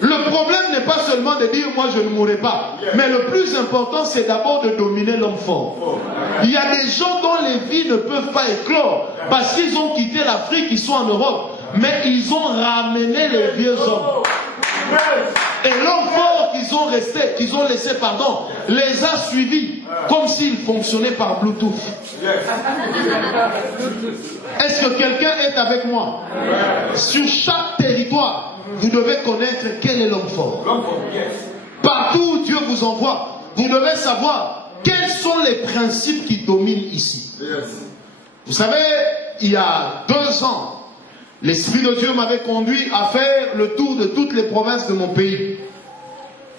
Le problème n'est pas seulement de dire, moi je ne mourrai pas. Mais le plus important, c'est d'abord de dominer l'homme fort. Il y a des gens dont les vies ne peuvent pas éclore parce qu'ils ont quitté l'Afrique, ils sont en Europe. Mais ils ont ramené les vieux hommes. Et l'homme fort qu'ils ont laissé, les a suivis comme s'ils fonctionnaient par Bluetooth. Est-ce que quelqu'un est avec moi? Sur chaque territoire, vous devez connaître quel est l'homme fort. Partout où Dieu vous envoie, vous devez savoir quels sont les principes qui dominent ici. Vous savez, il y a 2 ans, l'Esprit de Dieu m'avait conduit à faire le tour de toutes les provinces de mon pays.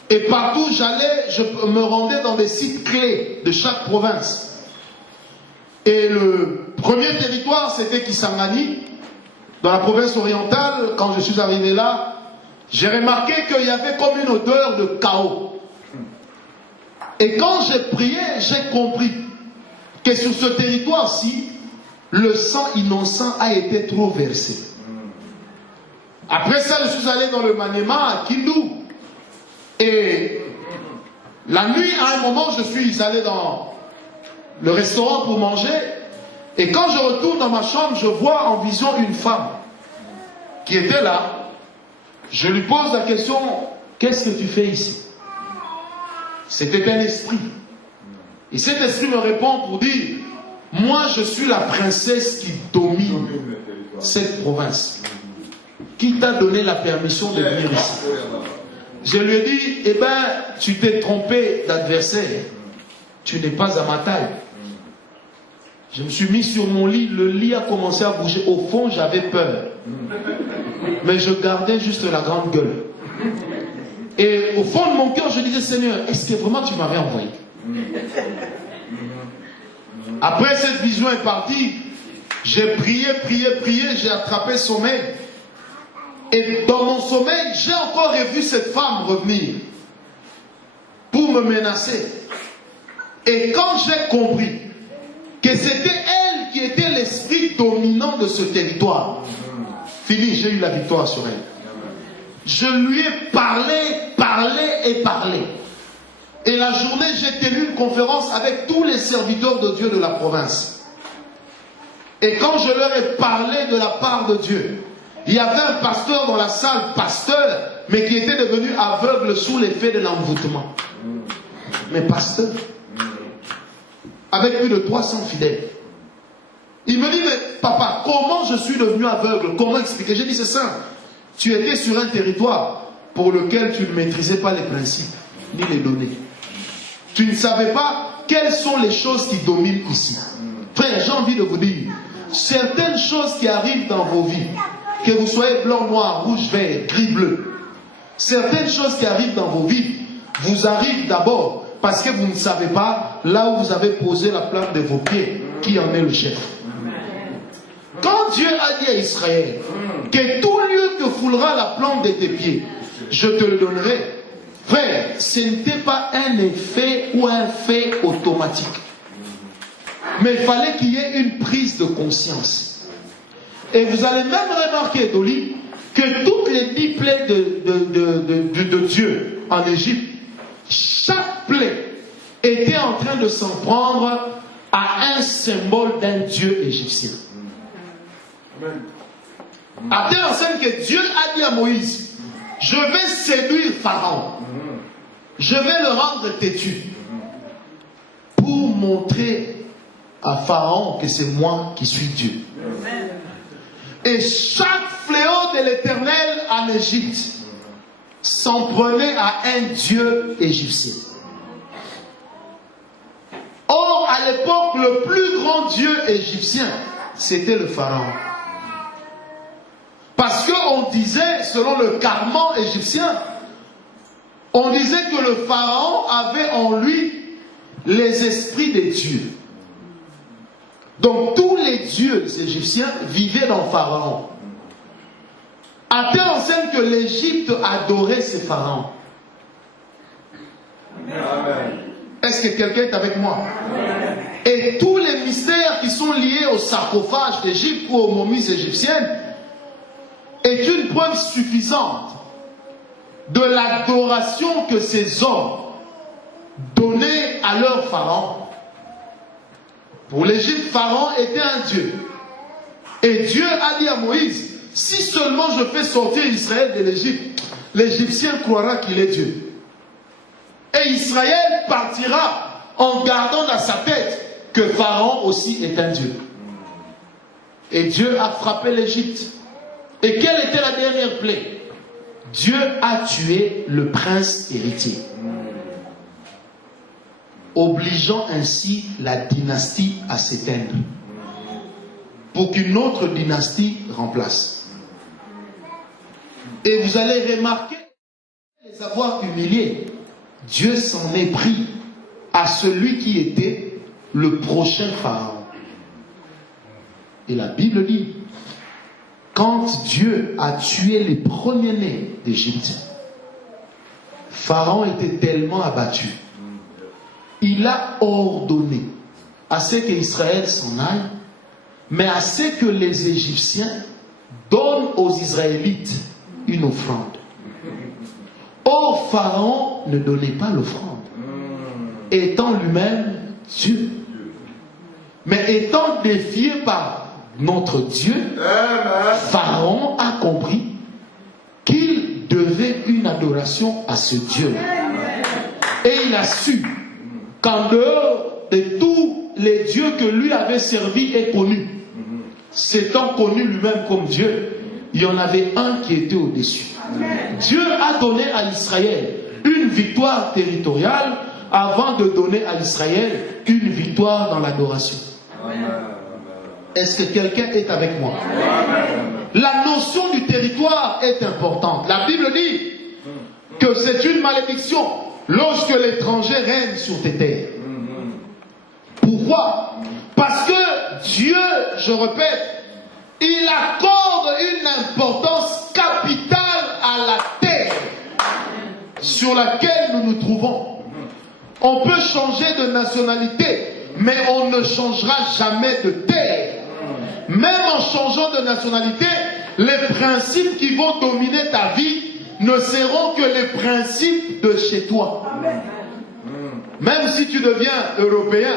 Et partout où j'allais, je me rendais dans des sites clés de chaque province. Et le premier territoire, c'était Kisangani, dans la province orientale. Quand je suis arrivé là, j'ai remarqué qu'il y avait comme une odeur de chaos. Et quand j'ai prié, j'ai compris que sur ce territoire-ci, le sang innocent a été trop versé. Après ça, je suis allé dans le Maniema, à Kindu. Et la nuit, à un moment, je suis allé dans le restaurant pour manger. Et quand je retourne dans ma chambre, je vois en vision une femme qui était là. Je lui pose la question, qu'est-ce que tu fais ici? C'était un esprit. Et cet esprit me répond pour dire, moi je suis la princesse qui domine cette province. Qui t'a donné la permission de venir ici? Je lui ai dit, eh ben, tu t'es trompé d'adversaire. Tu n'es pas à ma taille. Je me suis mis sur mon lit, le lit a commencé à bouger. Au fond, j'avais peur. Mais je gardais juste la grande gueule. Et au fond de mon cœur, je disais, Seigneur, est-ce que vraiment tu m'avais envoyé? Après cette vision est partie, j'ai prié, j'ai attrapé sommeil. Et dans mon sommeil, j'ai encore revu cette femme revenir pour me menacer. Et quand j'ai compris que c'était elle qui était l'esprit dominant de ce territoire, fini, j'ai eu la victoire sur elle. Je lui ai parlé. Et la journée, j'ai tenu une conférence avec tous les serviteurs de Dieu de la province. Et quand je leur ai parlé de la part de Dieu, il y avait un pasteur dans la salle, mais qui était devenu aveugle sous l'effet de l'envoûtement. Mais pasteur, avec plus de 300 fidèles. Il me dit, mais papa, comment je suis devenu aveugle? Comment expliquer? J'ai dit, c'est simple. Tu étais sur un territoire pour lequel tu ne maîtrisais pas les principes, ni les données. Tu ne savais pas quelles sont les choses qui dominent ici. Frère, j'ai envie de vous dire, certaines choses qui arrivent dans vos vies, que vous soyez blanc, noir, rouge, vert, gris, bleu, certaines choses qui arrivent dans vos vies, vous arrivent d'abord parce que vous ne savez pas là où vous avez posé la plante de vos pieds, qui en est le chef. Quand Dieu a dit à Israël que tout lieu que foulera la plante de tes pieds, je te le donnerai, frère, ce n'était pas un effet ou un fait automatique. Mais il fallait qu'il y ait une prise de conscience. Et vous allez même remarquer, Dolly, que toutes les 10 plaies de Dieu en Égypte, chaque plaie était en train de s'en prendre à un symbole d'un Dieu égyptien. À telle enseigne que Dieu a dit à Moïse, je vais séduire Pharaon, je vais le rendre têtu, pour montrer à Pharaon que c'est moi qui suis Dieu. Et chaque fléau de l'Éternel en Égypte s'en prenait à un Dieu égyptien. Or, à l'époque, le plus grand Dieu égyptien, c'était le Pharaon. Parce qu'on disait, selon le carman égyptien, on disait que le Pharaon avait en lui les esprits des dieux. Donc tous les dieux égyptiens vivaient dans Pharaon. À telle enseigne que l'Égypte adorait ces pharaons. Est-ce que quelqu'un est avec moi? Et tous les mystères qui sont liés au sarcophage d'Égypte ou aux momies égyptiennes est une preuve suffisante de l'adoration que ces hommes donnaient à leur pharaon. Pour l'Égypte, Pharaon était un dieu. Et Dieu a dit à Moïse, si seulement je fais sortir Israël de l'Égypte, l'Égyptien croira qu'il est Dieu. Et Israël partira en gardant dans sa tête que Pharaon aussi est un Dieu. Et Dieu a frappé l'Égypte. Et quelle était la dernière plaie? Dieu a tué le prince héritier, obligeant ainsi la dynastie à s'éteindre, pour qu'une autre dynastie remplace. Et vous allez remarquer, les avoir humiliés, Dieu s'en est pris à celui qui était le prochain pharaon. Et la Bible dit, quand Dieu a tué les premiers-nés d'Égypte, Pharaon était tellement abattu. Il a ordonné à ce qu'Israël s'en aille, mais à ce que les Égyptiens donnent aux Israélites une offrande. Or, Pharaon ne donnait pas l'offrande, étant lui-même Dieu. Mais étant défié par notre Dieu, Pharaon a compris qu'il devait une adoration à ce Dieu. Et il a su qu'en dehors de tous les dieux que lui avait servis et connus, s'étant connu lui-même comme Dieu, il y en avait un qui était au-dessus. Dieu a donné à Israël une victoire territoriale avant de donner à Israël une victoire dans l'adoration. Est-ce que quelqu'un est avec moi? La notion du territoire est importante. La Bible dit que c'est une malédiction lorsque l'étranger règne sur tes terres. Pourquoi? Parce que Dieu, je répète, il accorde une importance capitale à la terre sur laquelle nous nous trouvons. On peut changer de nationalité, mais on ne changera jamais de terre. Même en changeant de nationalité, les principes qui vont dominer ta vie ne seront que les principes de chez toi. Même si tu deviens européen,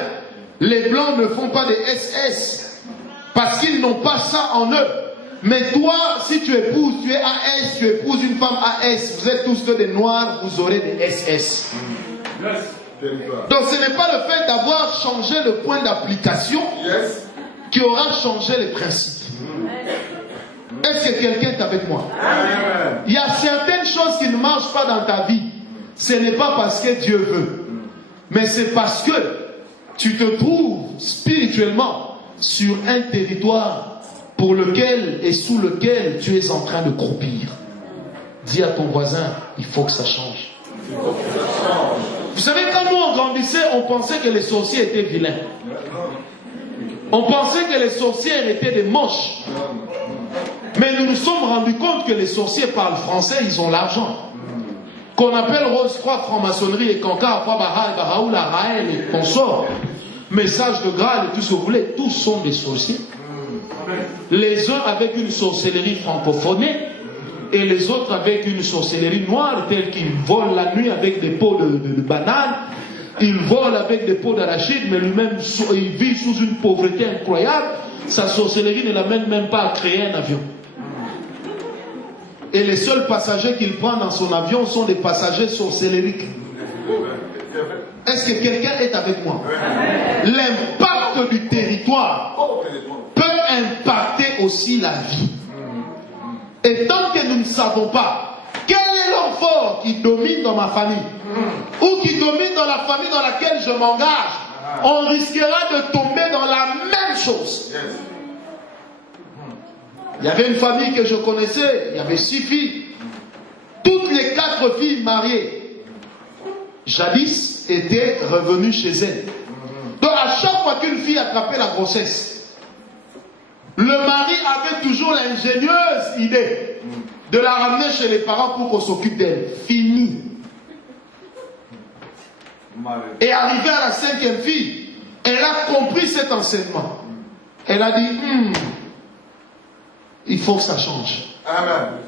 les blancs ne font pas des SS parce qu'ils n'ont pas ça en eux. Mais toi, si tu épouses, tu es AS, tu épouses une femme AS, vous êtes tous que des noirs, vous aurez des SS. Donc ce n'est pas le fait d'avoir changé le point d'application qui aura changé les principes. Est-ce que quelqu'un est avec moi? Il y a certaines choses qui ne marchent pas dans ta vie. Ce n'est pas parce que Dieu veut, mais c'est parce que tu te trouves spirituellement sur un territoire pour lequel et sous lequel tu es en train de croupir. Dis à ton voisin, il faut que ça change. Vous savez, quand nous on grandissait, on pensait que les sorciers étaient vilains. On pensait que les sorcières étaient des moches. Mais nous nous sommes rendus compte que les sorciers parlent français, ils ont l'argent. Qu'on appelle Rose Croix, franc-maçonnerie et Kanka, Afwa Bahal, Baraoula, Raël et consorts, message de Graal et tout ce que vous voulez, tous sont des sorciers. Les uns avec une sorcellerie francophonée et les autres avec une sorcellerie noire, telle qu'ils volent la nuit avec des pots de bananes, ils volent avec des pots d'arachide, mais lui-même il vit sous une pauvreté incroyable. Sa sorcellerie ne l'amène même pas à créer un avion. Et les seuls passagers qu'il prend dans son avion sont des passagers sorcelleriques. Est-ce que quelqu'un est avec moi? L'impact du territoire peut impacter aussi la vie. Et tant que nous ne savons pas quel est l'homme fort qui domine dans ma famille, ou qui domine dans la famille dans laquelle je m'engage, on risquera de tomber dans la même chose. Il y avait une famille que je connaissais, il y avait 6 filles. Toutes les 4 filles mariées. jadis, était revenue chez elle. Donc à chaque fois qu'une fille attrapait la grossesse, le mari avait toujours l'ingénieuse idée de la ramener chez les parents pour qu'on s'occupe d'elle. Fini. Et arrivée à la 5e fille, elle a compris cet enseignement. Elle a dit, il faut que ça change. Amen.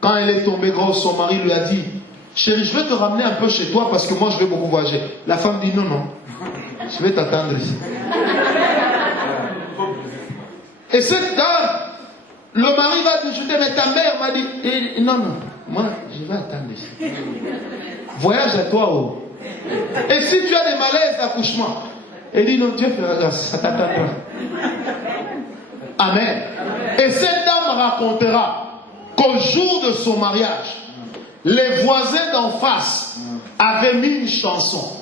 Quand elle est tombée grosse, son mari lui a dit, chérie, je vais te ramener un peu chez toi parce que moi je vais beaucoup voyager. La femme dit, non, non, je vais t'attendre ici. Et cette dame, le mari va dire, mais ta mère m'a dit, non, non, moi je vais attendre ici. Voyage à toi, oh. Et si tu as des malaises d'accouchement, elle dit, non, Dieu fera ça, t'attend pas. Amen. Et cette dame racontera qu'au jour de son mariage, les voisins d'en face avaient mis une chanson.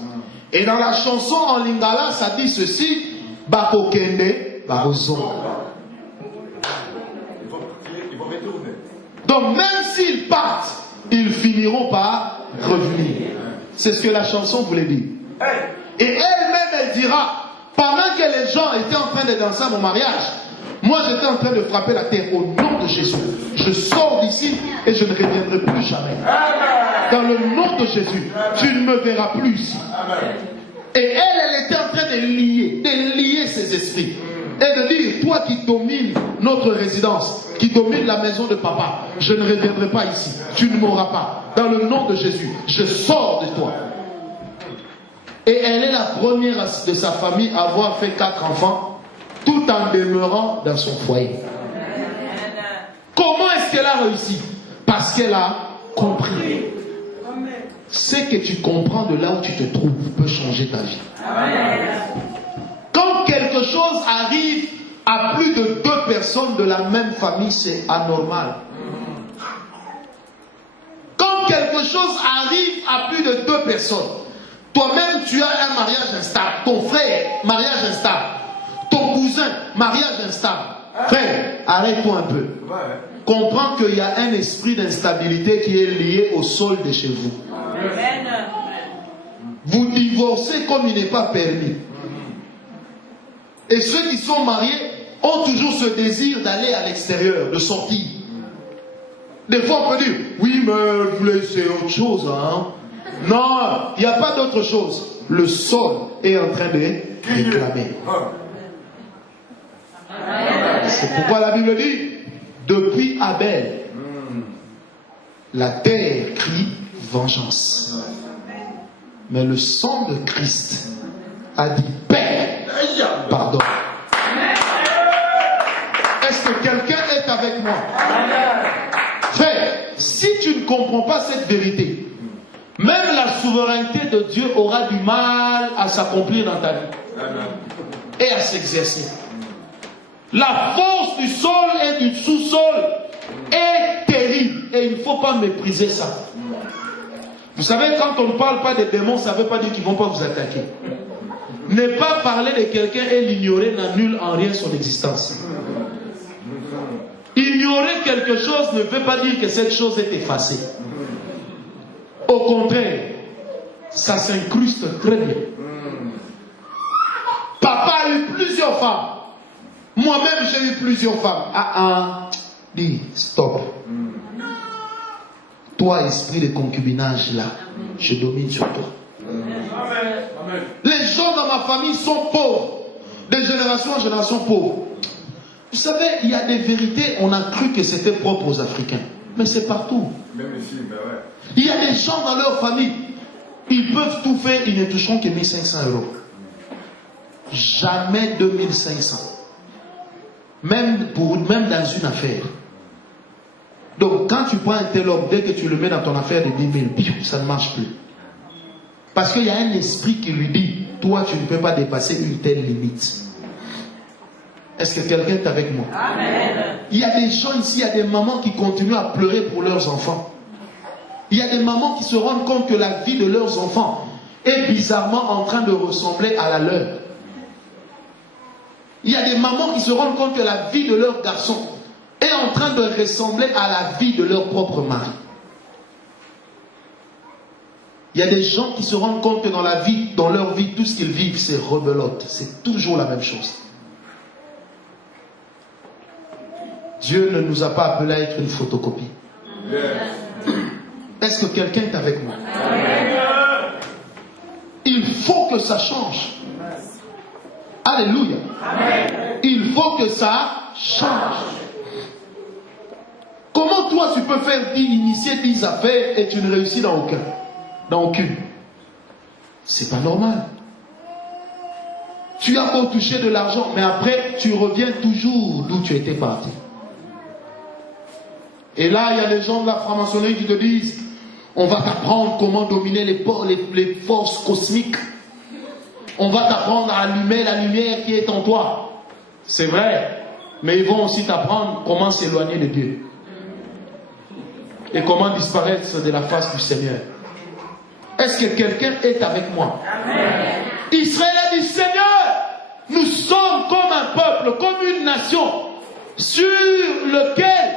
Et dans la chanson en lingala, ça dit ceci, Bakokende, Barozo. Ils vont retourner. Donc même s'ils partent, ils finiront par revenir. C'est ce que la chanson voulait dire. Et elle-même, elle dira, pendant que les gens étaient en train de danser à mon mariage, moi j'étais en train de frapper la terre au nom de Jésus. Je sors d'ici et je ne reviendrai plus jamais. Dans le nom de Jésus, tu ne me verras plus ici. Et elle était en train de lier ses esprits. Et de dire, toi qui domines notre résidence, qui domine la maison de papa, je ne reviendrai pas ici. Tu ne m'auras pas. Dans le nom de Jésus, je sors de toi. Et elle est la première de sa famille à avoir fait 4 enfants, tout en demeurant dans son foyer. Comment est-ce qu'elle a réussi? Parce qu'elle a compris. Ce que tu comprends de là où tu te trouves peut changer ta vie. Quand quelque chose arrive à plus de 2 personnes de la même famille, c'est anormal. Quand quelque chose arrive à plus de 2 personnes, toi-même tu as un mariage instable, ton frère, mariage instable, ton cousin, mariage instable. Frère, arrête-toi un peu. Comprends qu'il y a un esprit d'instabilité qui est lié au sol de chez vous. Vous divorcez comme il n'est pas permis. Et ceux qui sont mariés ont toujours ce désir d'aller à l'extérieur, de sortir. Des fois on peut dire, oui mais c'est autre chose. Hein? Non, il n'y a pas d'autre chose. Le sol est en train de réclamer. C'est pourquoi la Bible dit, depuis Abel, la terre crie vengeance. Mais le sang de Christ a dit Père, pardon. Est-ce que quelqu'un est avec moi? Frère, si tu ne comprends pas cette vérité, même la souveraineté de Dieu aura du mal à s'accomplir dans ta vie et à s'exercer. La force du sol et du sous-sol est terrible et il ne faut pas mépriser ça. Vous savez, quand on ne parle pas des démons, ça ne veut pas dire qu'ils ne vont pas vous attaquer. Ne pas parler de quelqu'un et l'ignorer n'annule en rien son existence. Ignorer quelque chose ne veut pas dire que cette chose est effacée. Au contraire, ça s'incruste très bien. Papa a eu plusieurs femmes. Moi-même, j'ai eu plusieurs femmes. Dis, stop. Toi, esprit de concubinage, là, je domine sur toi. Les gens dans ma famille sont pauvres. De génération en génération pauvres. Vous savez, il y a des vérités, on a cru que c'était propre aux Africains. Mais c'est partout. Même ici, ben ouais. Il y a des gens dans leur famille, ils peuvent tout faire, ils ne toucheront que 1500 €. Jamais 2500. Même dans une affaire. Donc quand tu prends un tel homme, dès que tu le mets dans ton affaire de 10 000, ça ne marche plus. Parce qu'il y a un esprit qui lui dit, toi tu ne peux pas dépasser une telle limite. Est-ce que quelqu'un est avec moi? Amen. Il y a des gens ici, il y a des mamans qui continuent à pleurer pour leurs enfants. Il y a des mamans qui se rendent compte que la vie de leurs enfants est bizarrement en train de ressembler à la leur. Il y a des mamans qui se rendent compte que la vie de leur garçon est en train de ressembler à la vie de leur propre mari. Il y a des gens qui se rendent compte que dans la vie, dans leur vie, tout ce qu'ils vivent, c'est rebelote. C'est toujours la même chose. Dieu ne nous a pas appelés à être une photocopie. Est-ce que quelqu'un est avec moi? Il faut que ça change. Alléluia. Il faut que ça change. Comment toi tu peux faire initier 10 affaires et tu ne réussis dans aucun? Dans aucune. C'est pas normal. Tu as beau toucher de l'argent, mais après tu reviens toujours d'où tu étais parti. Et là, il y a les gens de la franc-maçonnerie qui te disent, on va t'apprendre comment dominer les forces cosmiques. On va t'apprendre à allumer la lumière qui est en toi. C'est vrai, mais ils vont aussi t'apprendre comment s'éloigner de Dieu. Et comment disparaître de la face du Seigneur. Est-ce que quelqu'un est avec moi? Amen. Israël a dit, Seigneur, nous sommes comme un peuple, comme une nation, sur lequel,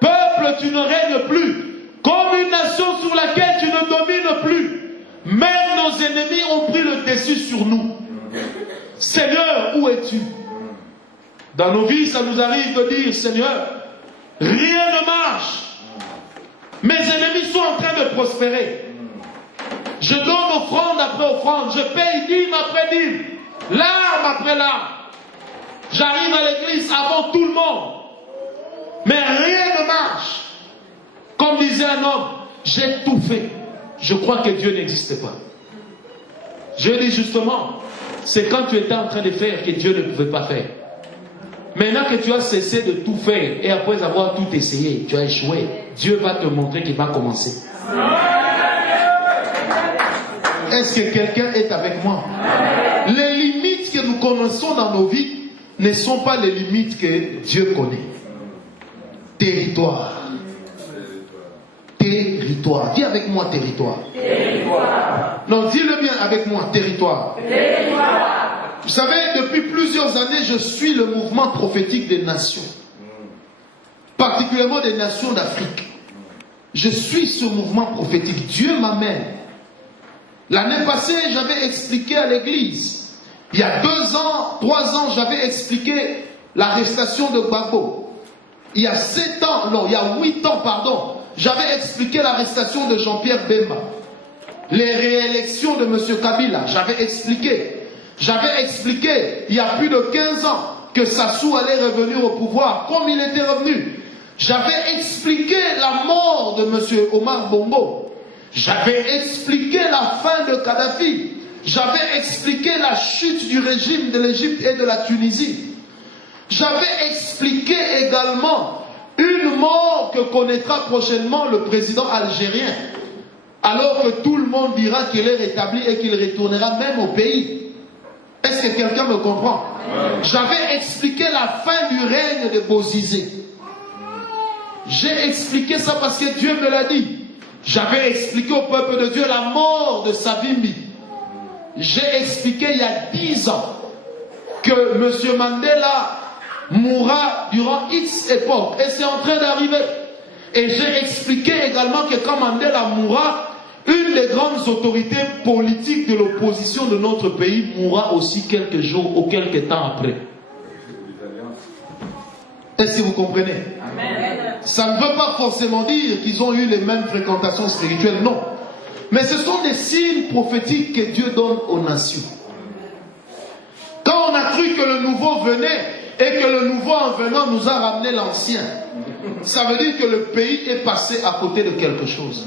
peuple, tu ne règnes plus, comme une nation sur laquelle tu ne domines plus. Même nos ennemis ont pris le dessus sur nous. Seigneur, où es-tu? Dans nos vies, ça nous arrive de dire, Seigneur, rien ne marche. Mes ennemis sont en train de prospérer. Je donne offrande après offrande. Je paye dîme après dîme. Larme après larme. J'arrive à l'église avant tout le monde. Mais rien ne marche. Comme disait un homme, j'ai tout fait. Je crois que Dieu n'existe pas. Je dis justement, c'est quand tu étais en train de faire que Dieu ne pouvait pas faire. Maintenant que tu as cessé de tout faire et après avoir tout essayé, tu as échoué, Dieu va te montrer qu'il va commencer. Est-ce que quelqu'un est avec moi? Les limites que nous connaissons dans nos vies ne sont pas les limites que Dieu connaît. Territoire. Territoire. Dis avec moi territoire. Territoire. Non, dis-le bien avec moi, territoire. Territoire. Vous savez, depuis plusieurs années, je suis le mouvement prophétique des nations. Particulièrement des nations d'Afrique. Je suis ce mouvement prophétique. Dieu m'amène. L'année passée, j'avais expliqué à l'église. Il y a 2 ans, 3 ans, j'avais expliqué l'arrestation de Gbagbo. Il y a 7 ans, non, il y a 8 ans, pardon, j'avais expliqué l'arrestation de Jean-Pierre Bemba. Les réélections de M. Kabila, j'avais expliqué. J'avais expliqué, il y a plus de 15 ans, que Sassou allait revenir au pouvoir, comme il était revenu. J'avais expliqué la mort de M. Omar Bongo. J'avais expliqué la fin de Kadhafi. J'avais expliqué la chute du régime de l'Égypte et de la Tunisie. J'avais expliqué également une mort que connaîtra prochainement le président algérien, alors que tout le monde dira qu'il est rétabli et qu'il retournera même au pays. Est-ce que quelqu'un me comprend? J'avais expliqué la fin du règne de Bozizé. J'ai expliqué ça parce que Dieu me l'a dit. J'avais expliqué au peuple de Dieu la mort de Savimbi. J'ai expliqué il y a 10 ans que M. Mandela mourra durant X époque. Et c'est en train d'arriver. Et j'ai expliqué également que quand Mandela mourra, une des grandes autorités politiques de l'opposition de notre pays mourra aussi quelques jours ou quelques temps après. Est-ce que vous comprenez? Amen. Ça ne veut pas forcément dire qu'ils ont eu les mêmes fréquentations spirituelles, non. Mais ce sont des signes prophétiques que Dieu donne aux nations. Quand on a cru que le nouveau venait et que le nouveau en venant nous a ramené l'ancien, ça veut dire que le pays est passé à côté de quelque chose.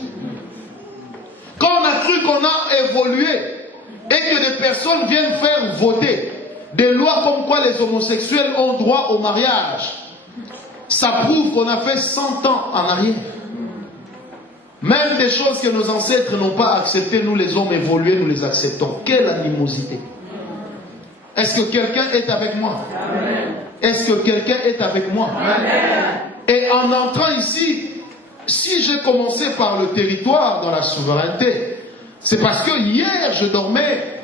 Quand on a cru qu'on a évolué et que des personnes viennent faire voter des lois comme quoi les homosexuels ont droit au mariage, ça prouve qu'on a fait 100 ans en arrière. Même des choses que nos ancêtres n'ont pas acceptées, nous les hommes évolués, nous les acceptons. Quelle animosité! Est-ce que quelqu'un est avec moi? Est-ce que quelqu'un est avec moi? Et en entrant ici, si j'ai commencé par le territoire dans la souveraineté, c'est parce que hier je dormais,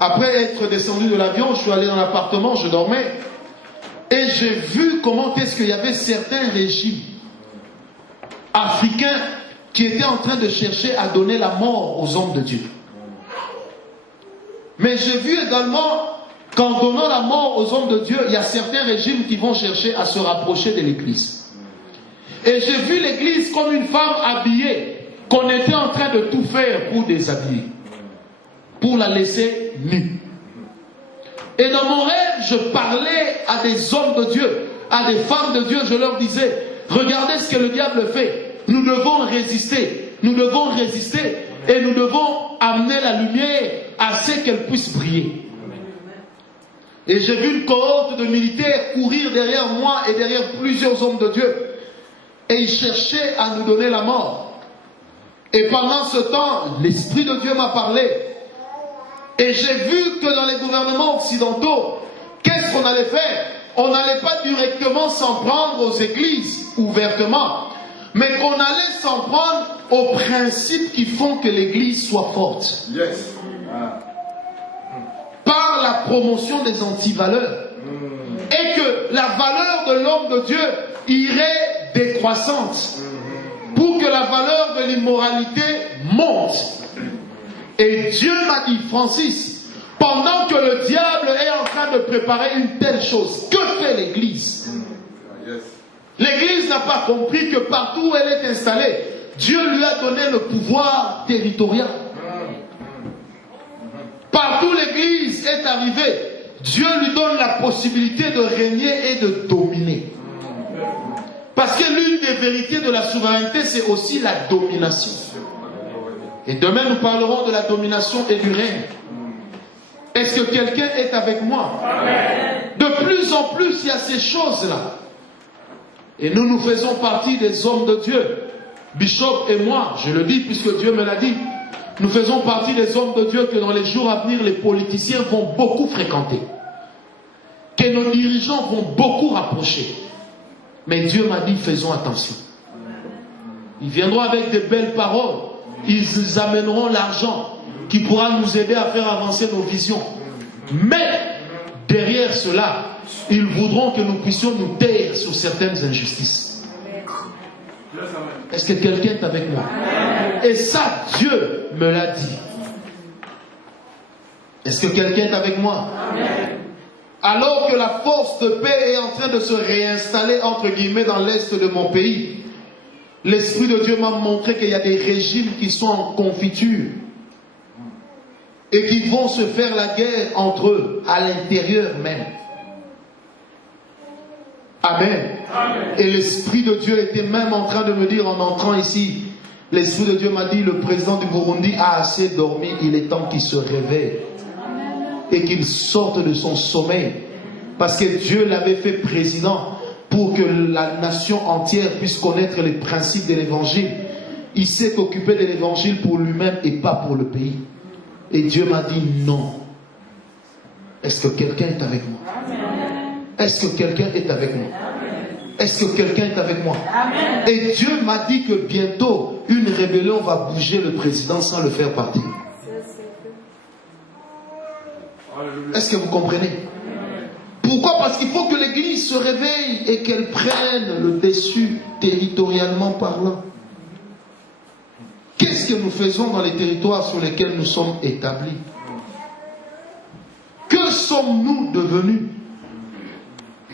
après être descendu de l'avion, je suis allé dans l'appartement, je dormais, et j'ai vu comment est-ce qu'il y avait certains régimes africains qui étaient en train de chercher à donner la mort aux hommes de Dieu. Mais j'ai vu également qu'en donnant la mort aux hommes de Dieu, il y a certains régimes qui vont chercher à se rapprocher de l'Église. Et j'ai vu l'Église comme une femme habillée, qu'on était en train de tout faire pour déshabiller, pour la laisser nue. Et dans mon rêve, je parlais à des hommes de Dieu, à des femmes de Dieu, je leur disais, regardez ce que le diable fait. Nous devons résister, et nous devons amener la lumière à ce qu'elle puisse briller. Et j'ai vu une cohorte de militaires courir derrière moi et derrière plusieurs hommes de Dieu. Et ils cherchaient à nous donner la mort. Et pendant ce temps, l'Esprit de Dieu m'a parlé. Et j'ai vu que dans les gouvernements occidentaux, qu'est-ce qu'on allait faire? On n'allait pas directement s'en prendre aux églises, ouvertement, mais qu'on allait s'en prendre aux principes qui font que l'église soit forte. Yes. Par la promotion des antivaleurs. Et que la valeur de l'homme de Dieu irait décroissante. Pour que la valeur de l'immoralité monte. Et Dieu m'a dit, Francis, pendant que le diable est en train de préparer une telle chose, que fait l'Église? L'Église n'a pas compris que partout où elle est installée, Dieu lui a donné le pouvoir territorial. Partout où l'Église est arrivée, Dieu lui donne la possibilité de régner et de dominer. Parce que l'une des vérités de la souveraineté, c'est aussi la domination. Et demain, nous parlerons de la domination et du règne. Est-ce que quelqu'un est avec moi? De plus en plus, il y a ces choses-là. Et nous faisons partie des hommes de Dieu. Bishop et moi, je le dis puisque Dieu me l'a dit, nous faisons partie des hommes de Dieu que dans les jours à venir, les politiciens vont beaucoup fréquenter. Que nos dirigeants vont beaucoup rapprocher. Mais Dieu m'a dit, faisons attention. Ils viendront avec des belles paroles. Ils amèneront l'argent qui pourra nous aider à faire avancer nos visions. Mais derrière cela, ils voudront que nous puissions nous taire sur certaines injustices. Est-ce que quelqu'un est avec moi? Et ça, Dieu me l'a dit. Est-ce que quelqu'un est avec moi? Alors que la force de paix est en train de se réinstaller entre guillemets dans l'est de mon pays, l'Esprit de Dieu m'a montré qu'il y a des régimes qui sont en confiture et qui vont se faire la guerre entre eux à l'intérieur même. Amen. Et l'Esprit de Dieu était même en train de me dire en entrant ici, l'Esprit de Dieu m'a dit, le président du Burundi a assez dormi, il est temps qu'il se réveille et qu'il sorte de son sommeil, parce que Dieu l'avait fait président pour que la nation entière puisse connaître les principes de l'évangile. Il s'est occupé de l'évangile pour lui-même et pas pour le pays. Et Dieu m'a dit non. Est-ce que quelqu'un est avec moi? Est-ce que quelqu'un est avec moi? Est-ce que quelqu'un est avec moi? Et Dieu m'a dit que bientôt une rébellion va bouger le président sans le faire partir. Est-ce que vous comprenez? Pourquoi? Parce qu'il faut que l'Église se réveille et qu'elle prenne le dessus territorialement parlant. Qu'est-ce que nous faisons dans les territoires sur lesquels nous sommes établis? Que sommes-nous devenus?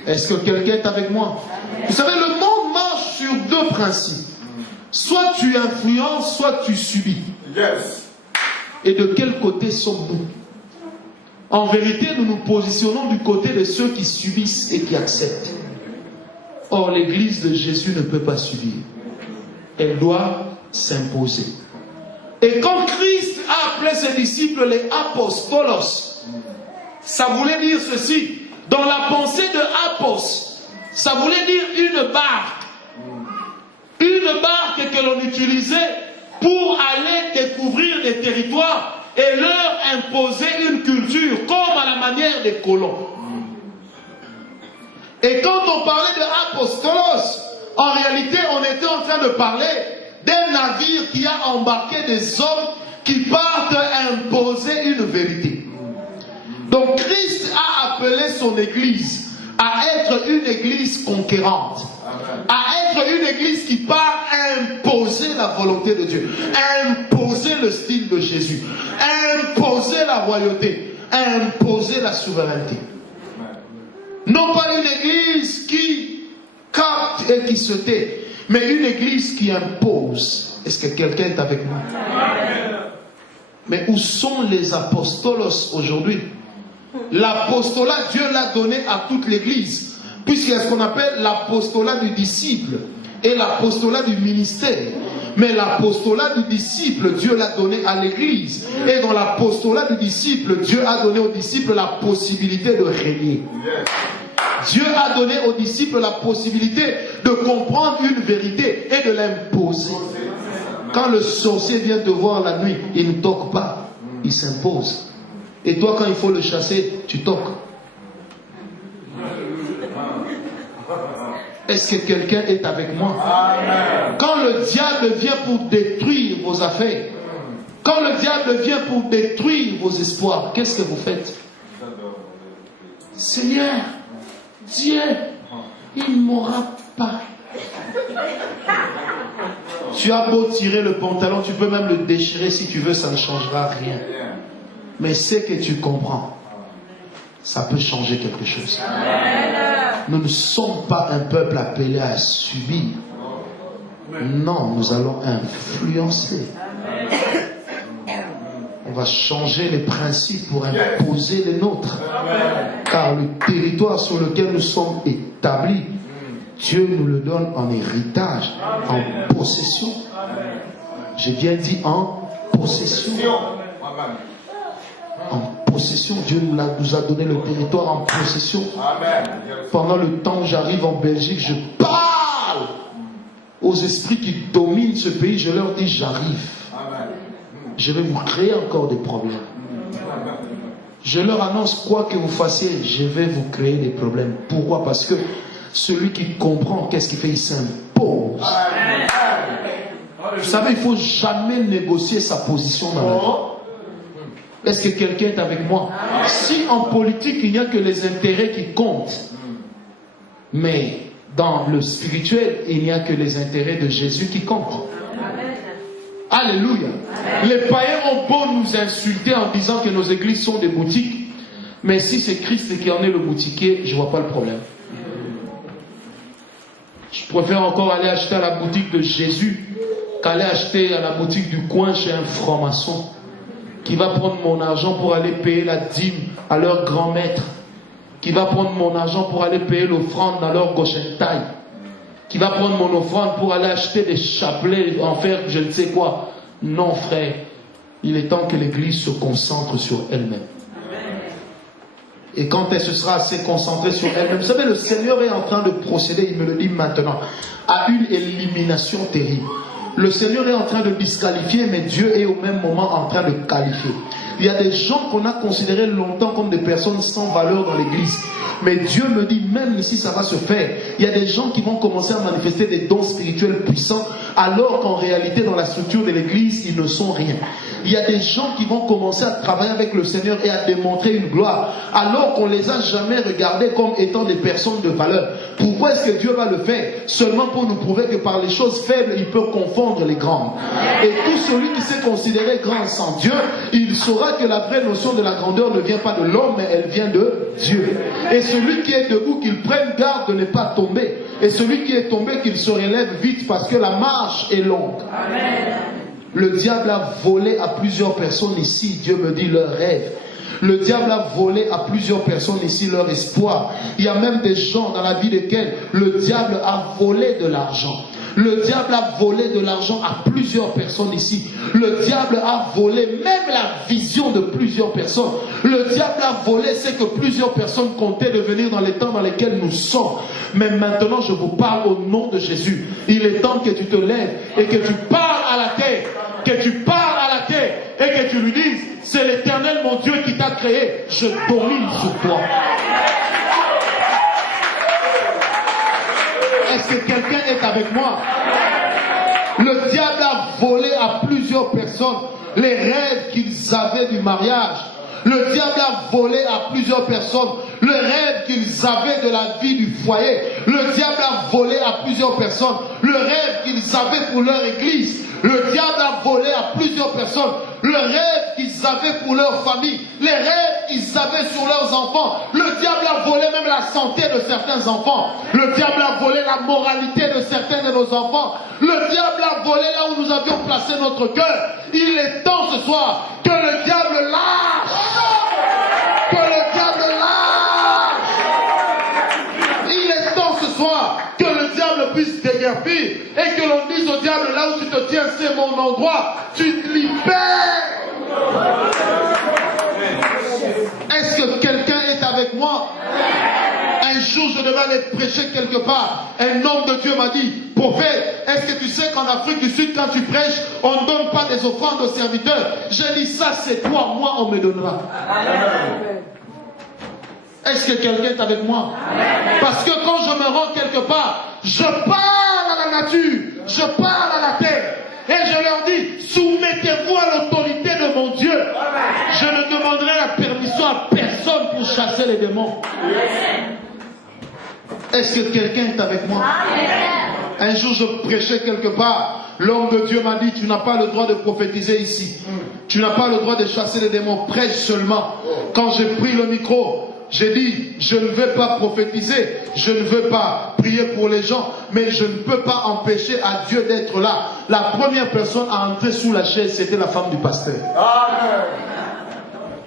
Est-ce que quelqu'un est avec moi? Vous savez, le monde marche sur deux principes. Soit tu influences, soit tu subis. Et de quel côté sommes-nous? En vérité, nous nous positionnons du côté de ceux qui subissent et qui acceptent. Or, l'Église de Jésus ne peut pas subir. Elle doit s'imposer. Et quand Christ a appelé ses disciples les apostolos, ça voulait dire ceci. Dans la pensée de apos, ça voulait dire une barque. Une barque que l'on utilisait pour aller découvrir des territoires et leur imposer une culture, comme à la manière des colons. Et quand on parlait de apostolos, en réalité, on était en train de parler d'un navire qui a embarqué des hommes qui partent imposer une vérité. Donc Christ a appelé son église à être une église conquérante, à être une église qui part imposer la volonté de Dieu, imposer le style de Jésus, imposer la royauté, imposer la souveraineté. Non pas une église qui capte et qui se tait, mais une église qui impose. Est-ce que quelqu'un est avec moi? Mais où sont les apostolos aujourd'hui? L'apostolat, Dieu l'a donné à toute l'église, puisqu'il y a ce qu'on appelle l'apostolat du disciple et l'apostolat du ministère. Mais l'apostolat du disciple, Dieu l'a donné à l'église. Et dans l'apostolat du disciple, Dieu a donné aux disciples la possibilité de régner. Dieu a donné aux disciples la possibilité de comprendre une vérité et de l'imposer. Quand le sorcier vient te voir la nuit, il ne toque pas, il s'impose. Et toi, quand il faut le chasser, tu toques. Est-ce que quelqu'un est avec moi? Quand le diable vient pour détruire vos affaires, quand le diable vient pour détruire vos espoirs, qu'est-ce que vous faites? Seigneur, Dieu, il ne m'aura pas. Tu as beau tirer le pantalon, tu peux même le déchirer si tu veux, ça ne changera rien. Mais c'est que tu comprends, ça peut changer quelque chose. Nous ne sommes pas un peuple appelé à subir. Non, nous allons influencer. On va changer les principes pour imposer les nôtres. Car le territoire sur lequel nous sommes établis, Dieu nous le donne en héritage, en possession. J'ai bien dit en possession. En possession, Dieu nous a donné le territoire en possession. Pendant le temps où j'arrive en Belgique, je parle aux esprits qui dominent ce pays. Je leur dis, j'arrive. Je vais vous créer encore des problèmes. Je leur annonce, quoi que vous fassiez, je vais vous créer des problèmes. Pourquoi? Parce que celui qui comprend, qu'est-ce qu'il fait? Il s'impose. Vous savez, il ne faut jamais négocier sa position dans la vie. Est-ce que quelqu'un est avec moi? Si en politique, il n'y a que les intérêts qui comptent, mais dans le spirituel, il n'y a que les intérêts de Jésus qui comptent. Alléluia. Les païens ont beau nous insulter en disant que nos églises sont des boutiques, mais si c'est Christ qui en est le boutiquier, je ne vois pas le problème. Je préfère encore aller acheter à la boutique de Jésus qu'aller acheter à la boutique du coin chez un franc-maçon qui va prendre mon argent pour aller payer la dîme à leur grand maître, qui va prendre mon argent pour aller payer l'offrande dans leur gochentaille, qui va prendre mon offrande pour aller acheter des chapelets, en faire je ne sais quoi. Non, frère, il est temps que l'église se concentre sur elle-même. Et quand elle se sera assez concentrée sur elle-même, vous savez, le Seigneur est en train de procéder, il me le dit maintenant, à une élimination terrible. Le Seigneur est en train de disqualifier, mais Dieu est au même moment en train de qualifier. Il y a des gens qu'on a considérés longtemps comme des personnes sans valeur dans l'église. Mais Dieu me dit, même ici ça va se faire. Il y a des gens qui vont commencer à manifester des dons spirituels puissants, alors qu'en réalité dans la structure de l'église, ils ne sont rien. Il y a des gens qui vont commencer à travailler avec le Seigneur et à démontrer une gloire, alors qu'on ne les a jamais regardés comme étant des personnes de valeur. Pourquoi est-ce que Dieu va le faire? Seulement pour nous prouver que par les choses faibles, il peut confondre les grandes. Et tout celui qui s'est considéré grand sans Dieu, il saura que la vraie notion de la grandeur ne vient pas de l'homme, mais elle vient de Dieu. Et celui qui est debout, qu'il prenne garde de ne pas tomber. Et celui qui est tombé, qu'il se relève vite, parce que la marche est longue. Amen. Le diable a volé à plusieurs personnes ici, Dieu me dit, leur rêve. Le diable a volé à plusieurs personnes ici leur espoir. Il y a même des gens dans la vie desquels le diable a volé de l'argent. Le diable a volé de l'argent à plusieurs personnes ici. Le diable a volé même la vision de plusieurs personnes. Le diable a volé ce que plusieurs personnes comptaient devenir dans les temps dans lesquels nous sommes. Mais maintenant, je vous parle au nom de Jésus. Il est temps que tu te lèves et que tu parles à la terre. Que tu parles à la terre et que tu lui dises, c'est l'Éternel mon Dieu qui t'a créé. Je domine sur toi. Est-ce que quelqu'un est avec moi? Le diable a volé à plusieurs personnes les rêves qu'ils avaient du mariage. Le diable a volé à plusieurs personnes le rêve qu'ils avaient de la vie du foyer. Le diable a volé à plusieurs personnes le rêve qu'ils avaient pour leur église. Le diable a volé à plusieurs personnes le rêve qu'ils avaient pour leur famille, les rêves qu'ils avaient sur leurs enfants. Le diable a volé même la santé de certains enfants. Le diable a volé la moralité de certains de nos enfants. Le diable a volé là où nous avions placé notre cœur. Il est temps ce soir que le diable lâche. Que le diable lâche. Il est temps ce soir que le diable puisse déguerpir et que l'on dise au diable, là où tu te tiens, c'est mon endroit. Tu te libères. Est-ce que quelqu'un est avec moi? Un jour, je devais aller prêcher quelque part. Un homme de Dieu m'a dit, prophète, est-ce que tu sais qu'en Afrique du Sud, quand tu prêches, on ne donne pas des offrandes aux serviteurs? J'ai dit, ça c'est toi, moi on me donnera. Est-ce que quelqu'un est avec moi? Parce que quand je me rends quelque part, je parle à la nature, je parle à la terre. Et je leur dis, soumettez-vous à l'autorité de mon Dieu. Je ne demanderai la permission à personne pour chasser les démons. Est-ce que quelqu'un est avec moi? Un jour, je prêchais quelque part. L'homme de Dieu m'a dit, tu n'as pas le droit de prophétiser ici. Tu n'as pas le droit de chasser les démons. Prêche seulement. Quand j'ai pris le micro, j'ai dit, je ne vais pas prophétiser, je ne veux pas prier pour les gens, mais je ne peux pas empêcher à Dieu d'être là. La première personne à entrer sous la chaise, c'était la femme du pasteur.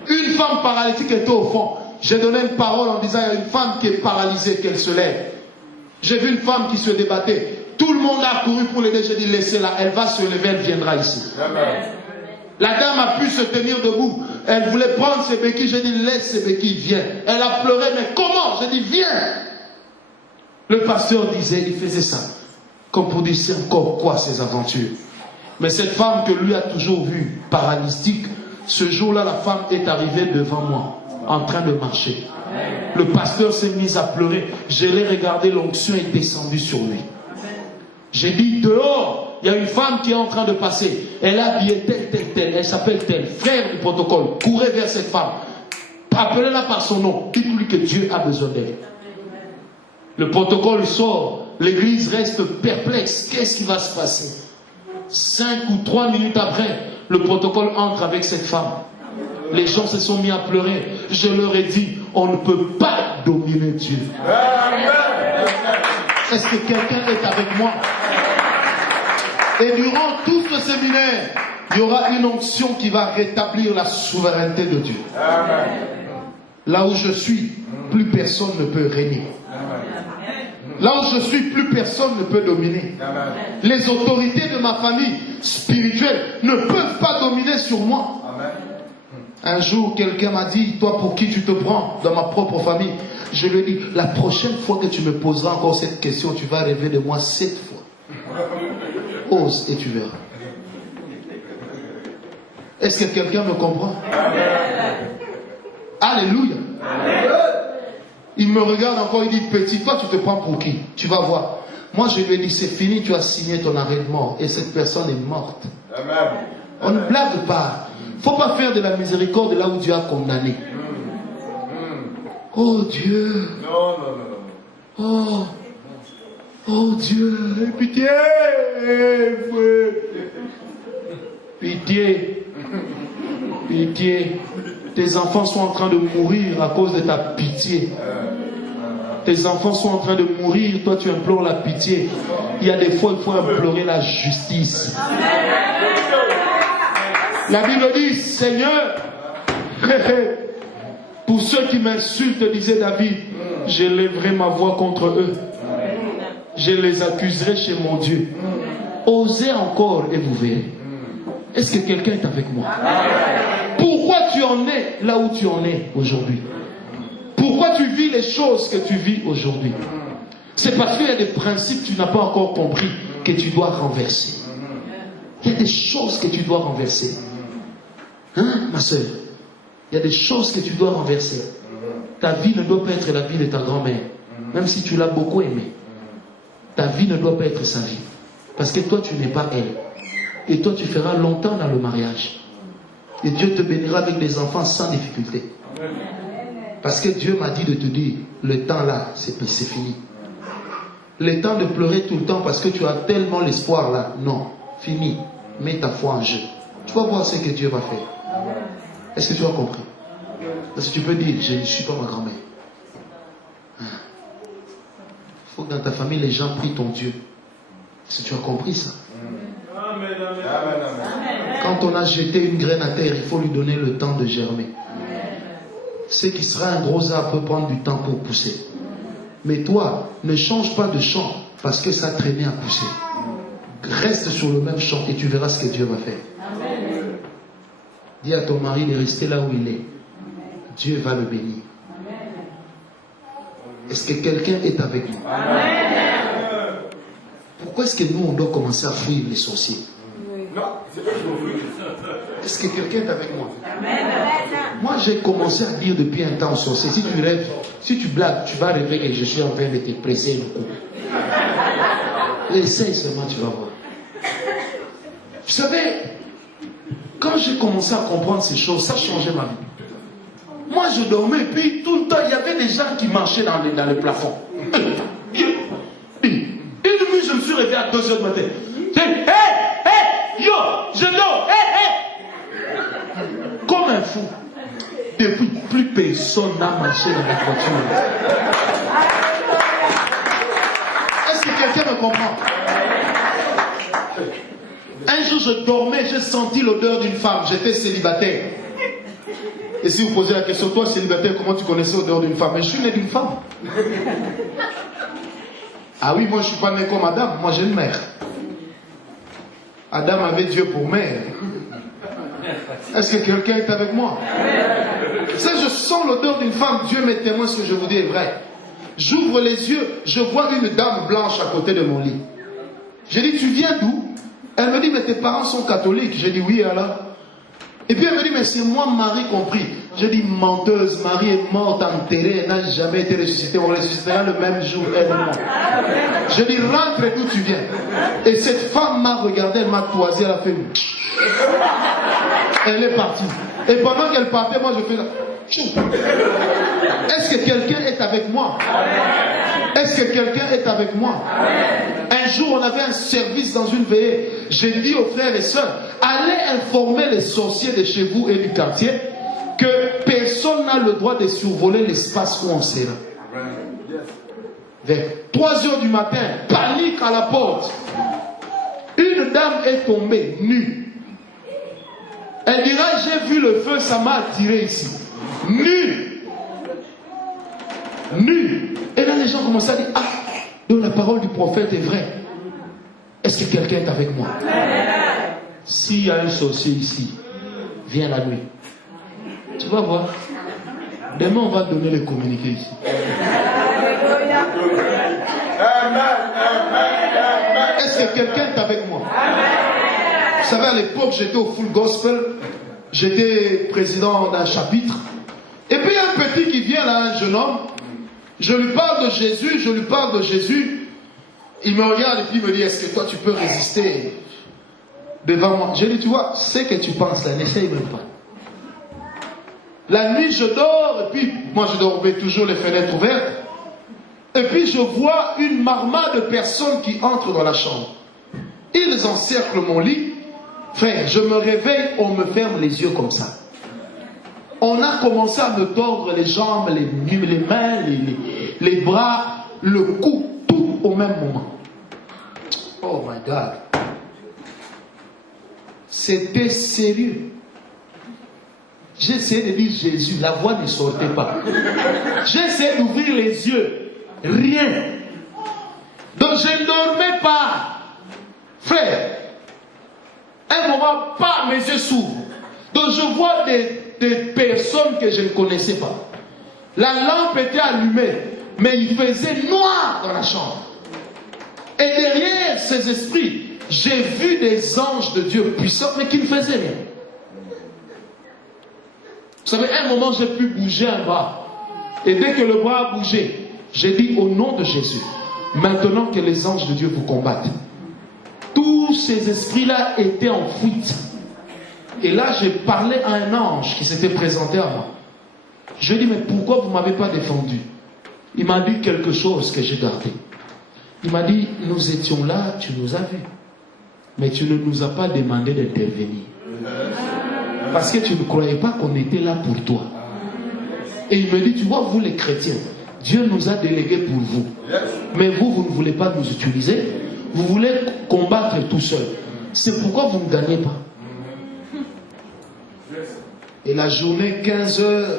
Une femme paralytique était au fond. J'ai donné une parole en disant, il y a une femme qui est paralysée, qu'elle se lève. J'ai vu une femme qui se débattait. Tout le monde a couru pour l'aider. J'ai dit, laissez-la, elle va se lever, elle viendra ici. La dame a pu se tenir debout. Elle voulait prendre ses béquilles. J'ai dit, laisse ses béquilles, viens. Elle a pleuré, mais comment? J'ai dit, viens. Le pasteur disait, il faisait ça. Comme pour dire, c'est encore quoi ces aventures? Mais cette femme que lui a toujours vue paralytique, ce jour-là, la femme est arrivée devant moi, en train de marcher. Le pasteur s'est mis à pleurer. Je l'ai regardé, l'onction est descendue sur lui. J'ai dit, dehors, il y a une femme qui est en train de passer. Elle a habillé telle, elle s'appelle telle. Frère du protocole, courez vers cette femme. Appelez-la par son nom. Dites-lui que Dieu a besoin d'elle. Le protocole sort. L'église reste perplexe. Qu'est-ce qui va se passer? 5 ou 3 minutes après, le protocole entre avec cette femme. Les gens se sont mis à pleurer. Je leur ai dit, on ne peut pas dominer Dieu. Est-ce que quelqu'un est avec moi? Et durant tout ce séminaire, il y aura une onction qui va rétablir la souveraineté de Dieu. Là où je suis, plus personne ne peut régner. Là où je suis, plus personne ne peut dominer. Les autorités de ma famille spirituelle ne peuvent pas dominer sur moi. Un jour, quelqu'un m'a dit, toi pour qui tu te prends dans ma propre famille? Je lui ai dit, la prochaine fois que tu me poseras encore cette question, tu vas rêver de moi 7 fois. Ose et tu verras. Est-ce que quelqu'un me comprend? Alléluia. Il me regarde encore, il dit, petit, toi tu te prends pour qui? Tu vas voir. Moi je lui ai dit, c'est fini, tu as signé ton arrêt de mort. Et cette personne est morte. On ne blague pas. Il ne faut pas faire de la miséricorde là où Dieu a condamné. Oh Dieu. Oh Dieu. Pitié. Pitié. Pitié. Tes enfants sont en train de mourir à cause de ta pitié. Tes enfants sont en train de mourir, toi tu implores la pitié. Il y a des fois il faut implorer la justice. La Bible dit, Seigneur, pour ceux qui m'insultent, disait David, je lèverai ma voix contre eux. Je les accuserai chez mon Dieu. Osez encore et vous verrez. Est-ce que quelqu'un est avec moi? Pourquoi tu en es là où tu en es aujourd'hui? Pourquoi tu vis les choses que tu vis aujourd'hui? C'est parce qu'il y a des principes que tu n'as pas encore compris que tu dois renverser. Il y a des choses que tu dois renverser. Hein, ma soeur? Il y a des choses que tu dois renverser. Ta vie ne doit pas être la vie de ta grand-mère. Même si tu l'as beaucoup aimée. Ta vie ne doit pas être sa vie. Parce que toi, tu n'es pas elle. Et toi, tu feras longtemps dans le mariage. Et Dieu te bénira avec des enfants sans difficulté. Parce que Dieu m'a dit de te dire, le temps là, c'est fini. Le temps de pleurer tout le temps parce que tu as tellement l'espoir là, non, fini. Mets ta foi en jeu. Tu vas voir ce que Dieu va faire. Est-ce que tu as compris? Parce que tu peux dire, je ne suis pas ma grand-mère. Il faut que dans ta famille, les gens prient ton Dieu. Est-ce que tu as compris ça? Quand on a jeté une graine à terre, il faut lui donner le temps de germer. Ce qui sera un gros arbre peut prendre du temps pour pousser. Mais toi, ne change pas de champ parce que ça traînait à pousser. Reste sur le même champ et tu verras ce que Dieu va faire. Dis à ton mari de rester là où il est. Dieu va le bénir. Est-ce que quelqu'un est avec nous? Pourquoi est-ce que nous, on doit commencer à fuir les sorciers? Est-ce que quelqu'un est avec moi? Moi, j'ai commencé à dire depuis un temps aux sorciers, si tu rêves, si tu blagues, tu vas rêver que je suis en train de te presser le cou. Essaye seulement, tu vas voir. Vous savez, quand j'ai commencé à comprendre ces choses, ça changeait ma vie. Moi, je dormais, et puis tout le temps, il y avait des gens qui marchaient dans le plafond. Une nuit, je me suis réveillé à 2h du matin. J'ai dit, hey, yo, je dors, hey. Comme un fou. Depuis, plus personne n'a marché dans la voiture. Est-ce que quelqu'un me comprend? Un jour, je dormais, j'ai senti l'odeur d'une femme. J'étais célibataire. Et si vous posez la question, toi célibataire, comment tu connaissais l'odeur d'une femme? Mais je suis né d'une femme. Ah oui, moi je ne suis pas né comme Adam, moi j'ai une mère. Adam avait Dieu pour mère. Est-ce que quelqu'un est avec moi? Ça, je sens l'odeur d'une femme. Dieu m'est témoin, ce que je vous dis est vrai. J'ouvre les yeux, je vois une dame blanche à côté de mon lit. J'ai dit, tu viens d'où? Elle me dit, mais tes parents sont catholiques. J'ai dit, oui, alors. Et puis elle me dit, mais c'est moi, Marie, compris. J'ai dit, menteuse, Marie est morte, enterrée, elle n'a jamais été ressuscitée. On ressuscitera le même jour, elle est morte. Je dis, rentre d'où tu viens. Et cette femme m'a regardé, elle m'a toisé, elle a fait. Elle est partie. Et pendant qu'elle partait, moi je fais là. Est-ce que quelqu'un est avec moi? Est-ce que quelqu'un est avec moi? Un jour, on avait un service dans une veillée. J'ai dit aux frères et sœurs, allez informer les sorciers de chez vous et du quartier que personne n'a le droit de survoler l'espace où on sera. Vers 3h du matin, panique à la porte. Une dame est tombée nue. Elle dira, j'ai vu le feu, ça m'a attiré ici. Nue. Nue. Et là, les gens commencent à dire, ah, donc la parole du prophète est vraie. Est-ce que quelqu'un est avec moi? S'il y a un sorcier ici, viens la nuit. Tu vas voir. Demain, on va donner les communiqués ici. Est-ce que quelqu'un est avec moi? Vous savez, à l'époque, j'étais au Full Gospel. J'étais président d'un chapitre. Et puis, il y a un petit qui vient là, un jeune homme. Je lui parle de Jésus, je lui parle de Jésus. Il me regarde et puis il me dit, est-ce que toi, tu peux résister devant moi? Je lui dis, tu vois, ce que tu penses là, n'essaye même pas. La nuit, je dors, et puis, moi, je dormais toujours les fenêtres ouvertes. Et puis, je vois une marmade de personnes qui entrent dans la chambre. Ils encerclent mon lit. Frère, je me réveille, on me ferme les yeux comme ça. On a commencé à me tordre les jambes, les mains, les bras, le cou, tout au même moment. Oh my God. C'était sérieux. J'ai essayé de dire Jésus, la voix ne sortait pas. J'ai essayé d'ouvrir les yeux, rien. Donc je ne dormais pas. Frère, un moment, pas mes yeux s'ouvrent. Donc je vois des personnes que je ne connaissais pas. La lampe était allumée, mais il faisait noir dans la chambre. Et derrière ces esprits, j'ai vu des anges de Dieu puissants, mais qui ne faisaient rien. Vous savez, à un moment, j'ai pu bouger un bras. Et dès que le bras a bougé, j'ai dit au nom de Jésus, maintenant que les anges de Dieu vous combattent. Tous ces esprits-là étaient en fuite. Et là, j'ai parlé à un ange qui s'était présenté à moi. Je lui ai dit, mais pourquoi vous ne m'avez pas défendu? Il m'a dit quelque chose que j'ai gardé. Il m'a dit, nous étions là, tu nous as vus. Mais tu ne nous as pas demandé d'intervenir. Parce que tu ne croyais pas qu'on était là pour toi. Et il me dit, tu vois, vous les chrétiens, Dieu nous a délégués pour vous. Mais vous, vous ne voulez pas nous utiliser. Vous voulez combattre tout seul. C'est pourquoi vous ne gagnez pas. Et la journée, 15 heures,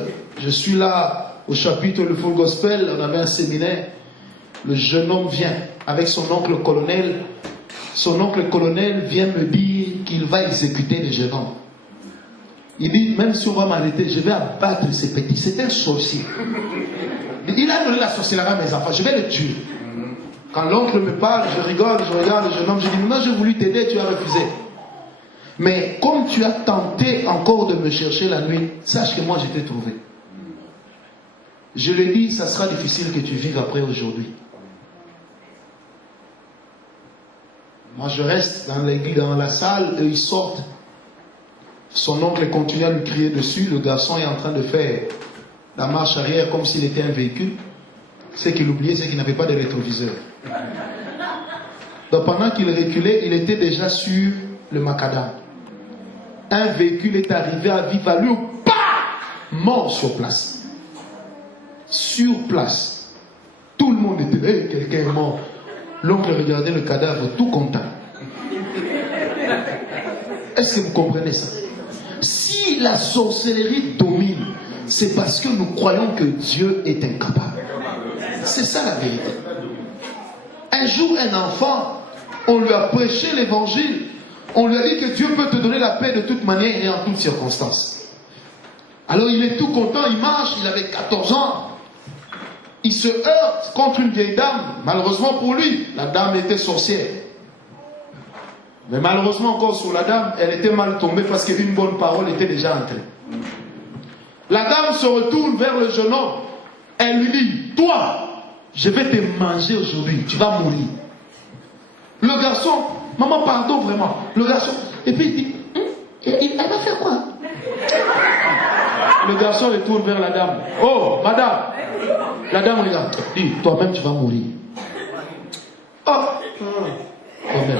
je suis là au chapitre Le Full Gospel, on avait un séminaire. Le jeune homme vient avec son oncle colonel. Son oncle colonel vient me dire qu'il va exécuter le jeune homme. Il dit, même si on va m'arrêter, je vais abattre ces petits. C'est un sorcier. Il a donné la sorcellerie à mes enfants, je vais le tuer. Quand l'oncle me parle, je rigole, je regarde le jeune homme, je dis, non, j'ai voulu t'aider, tu as refusé. Mais comme tu as tenté encore de me chercher la nuit, sache que moi je t'ai trouvé. Je lui ai dit, ça sera difficile que tu vives après aujourd'hui. Moi je reste dans l'église, dans la salle, eux ils sortent. Son oncle continue à lui crier dessus. Le garçon est en train de faire la marche arrière comme s'il était un véhicule. Ce qu'il oubliait, c'est qu'il n'avait pas de rétroviseur. Donc pendant qu'il reculait, il était déjà sur le macadam. Un véhicule est arrivé à vive allure, mort sur place. Sur place. Tout le monde était là, quelqu'un est mort. L'oncle regardait le cadavre tout content. Est-ce que vous comprenez ça? Si la sorcellerie domine, c'est parce que nous croyons que Dieu est incapable. C'est ça la vérité. Un jour, un enfant, on lui a prêché l'évangile. On lui a dit que Dieu peut te donner la paix de toute manière et en toutes circonstances. Alors il est tout content, il marche, il avait 14 ans. Il se heurte contre une vieille dame. Malheureusement pour lui, la dame était sorcière. Mais malheureusement encore sur la dame, elle était mal tombée parce qu'une bonne parole était déjà entrée. La dame se retourne vers le jeune homme. Elle lui dit, toi, je vais te manger aujourd'hui, tu vas mourir. Le garçon, maman pardon vraiment, le garçon, et puis il dit, elle va faire quoi? Le garçon retourne vers la dame. Oh, madame. La dame regarde, dit, toi-même tu vas mourir. Oh, toi-même.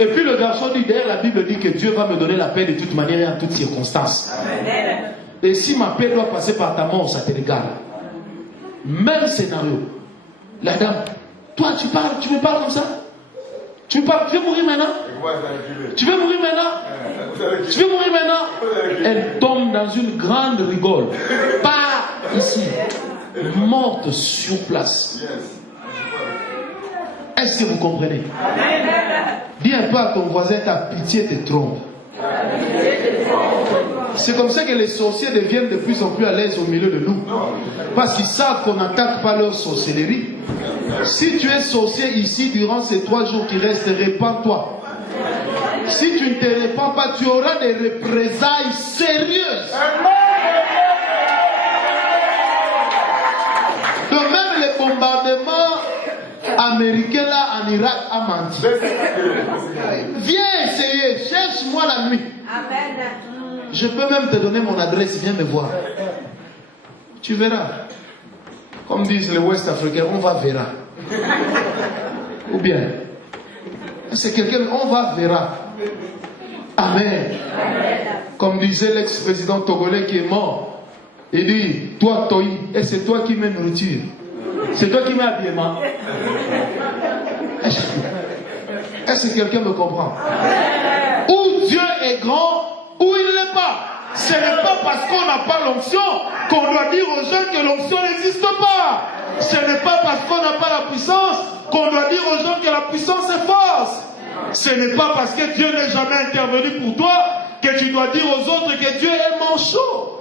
Et puis le garçon dit, derrière la Bible dit que Dieu va me donner la paix de toute manière et en toutes circonstances. Et si ma paix doit passer par ta mort, ça te regarde. Même scénario. La dame, toi tu parles, tu me parles comme ça? Tu veux mourir maintenant? Tu veux mourir maintenant? Tu veux mourir maintenant? Elle tombe dans une grande rigole. Pas ici. Morte sur place. Est-ce que vous comprenez? Dis un peu à ton voisin, ta pitié te trompe. C'est comme ça que les sorciers deviennent de plus en plus à l'aise au milieu de nous. Parce qu'ils savent qu'on n'attaque pas leur sorcellerie. Si tu es sorcier ici durant ces 3 jours qui restent, répands-toi. Si tu ne te répands pas, tu auras des représailles sérieuses. De même les bombardements américains là en Irak a menti. Viens essayer, cherche-moi la nuit. Je peux même te donner mon adresse, viens me voir. Tu verras. Comme disent les Ouest Africains, on va verra. Ou bien, c'est quelqu'un, on va verra. Amen. Comme disait l'ex-président togolais qui est mort. Il dit, toi Toi, et c'est toi qui mets nourriture. C'est toi qui mets habillement. Est-ce que quelqu'un me comprend? Où Dieu est grand, où il n'est pas. Ce n'est pas parce qu'on n'a pas l'onction qu'on doit dire aux gens que l'onction n'existe pas. Ce n'est pas parce qu'on n'a pas la puissance qu'on doit dire aux gens que la puissance est force. Ce n'est pas parce que Dieu n'est jamais intervenu pour toi que tu dois dire aux autres que Dieu est manchot.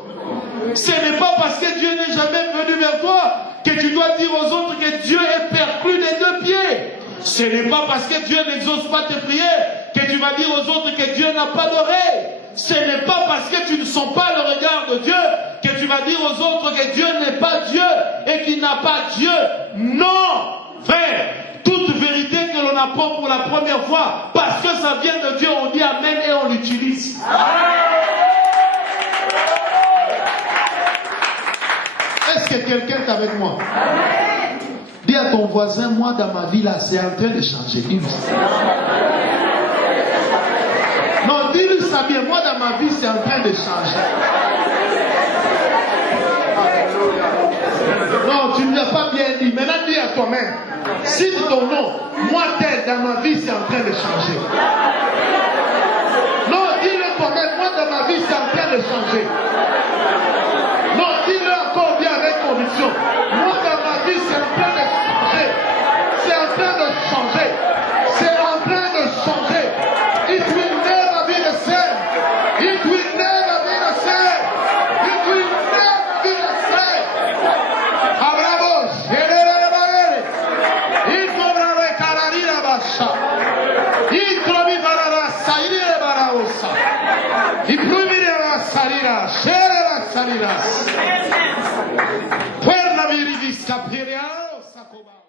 Ce n'est pas parce que Dieu n'est jamais venu vers toi que tu dois dire aux autres que Dieu est perclus des 2 pieds. Ce n'est pas parce que Dieu n'exauce pas tes prières que tu vas dire aux autres que Dieu n'a pas d'oreille. Ce n'est pas parce que tu ne sens pas le regard de Dieu que tu vas dire aux autres que Dieu n'est pas Dieu et qu'il n'a pas Dieu. Non, frère, toute vérité que l'on apporte prend pour la première fois, parce que ça vient de Dieu, on dit Amen et on l'utilise. Est-ce que quelqu'un est avec moi? Dis à ton voisin, moi dans ma vie là, c'est en train de changer. Dis-lui. Non, dis-lui ça bien, moi dans ma vie, c'est en train de changer. Non, tu ne l'as pas bien dit. Maintenant, dis à toi-même. Cite ton nom. Moi, tel, dans ma vie, c'est en train de changer. Non, dis-le toi-même. Moi, dans ma vie, c'est en train de changer. Non, dis-le encore bien avec conviction. Moi, dans ma vie, c'est en train de changer. C'est en train de changer. C'est en train de changer. It will never be the same. It will never be the same. It will never be the same. Abramos, Puerta virivis capiriao, sacoba.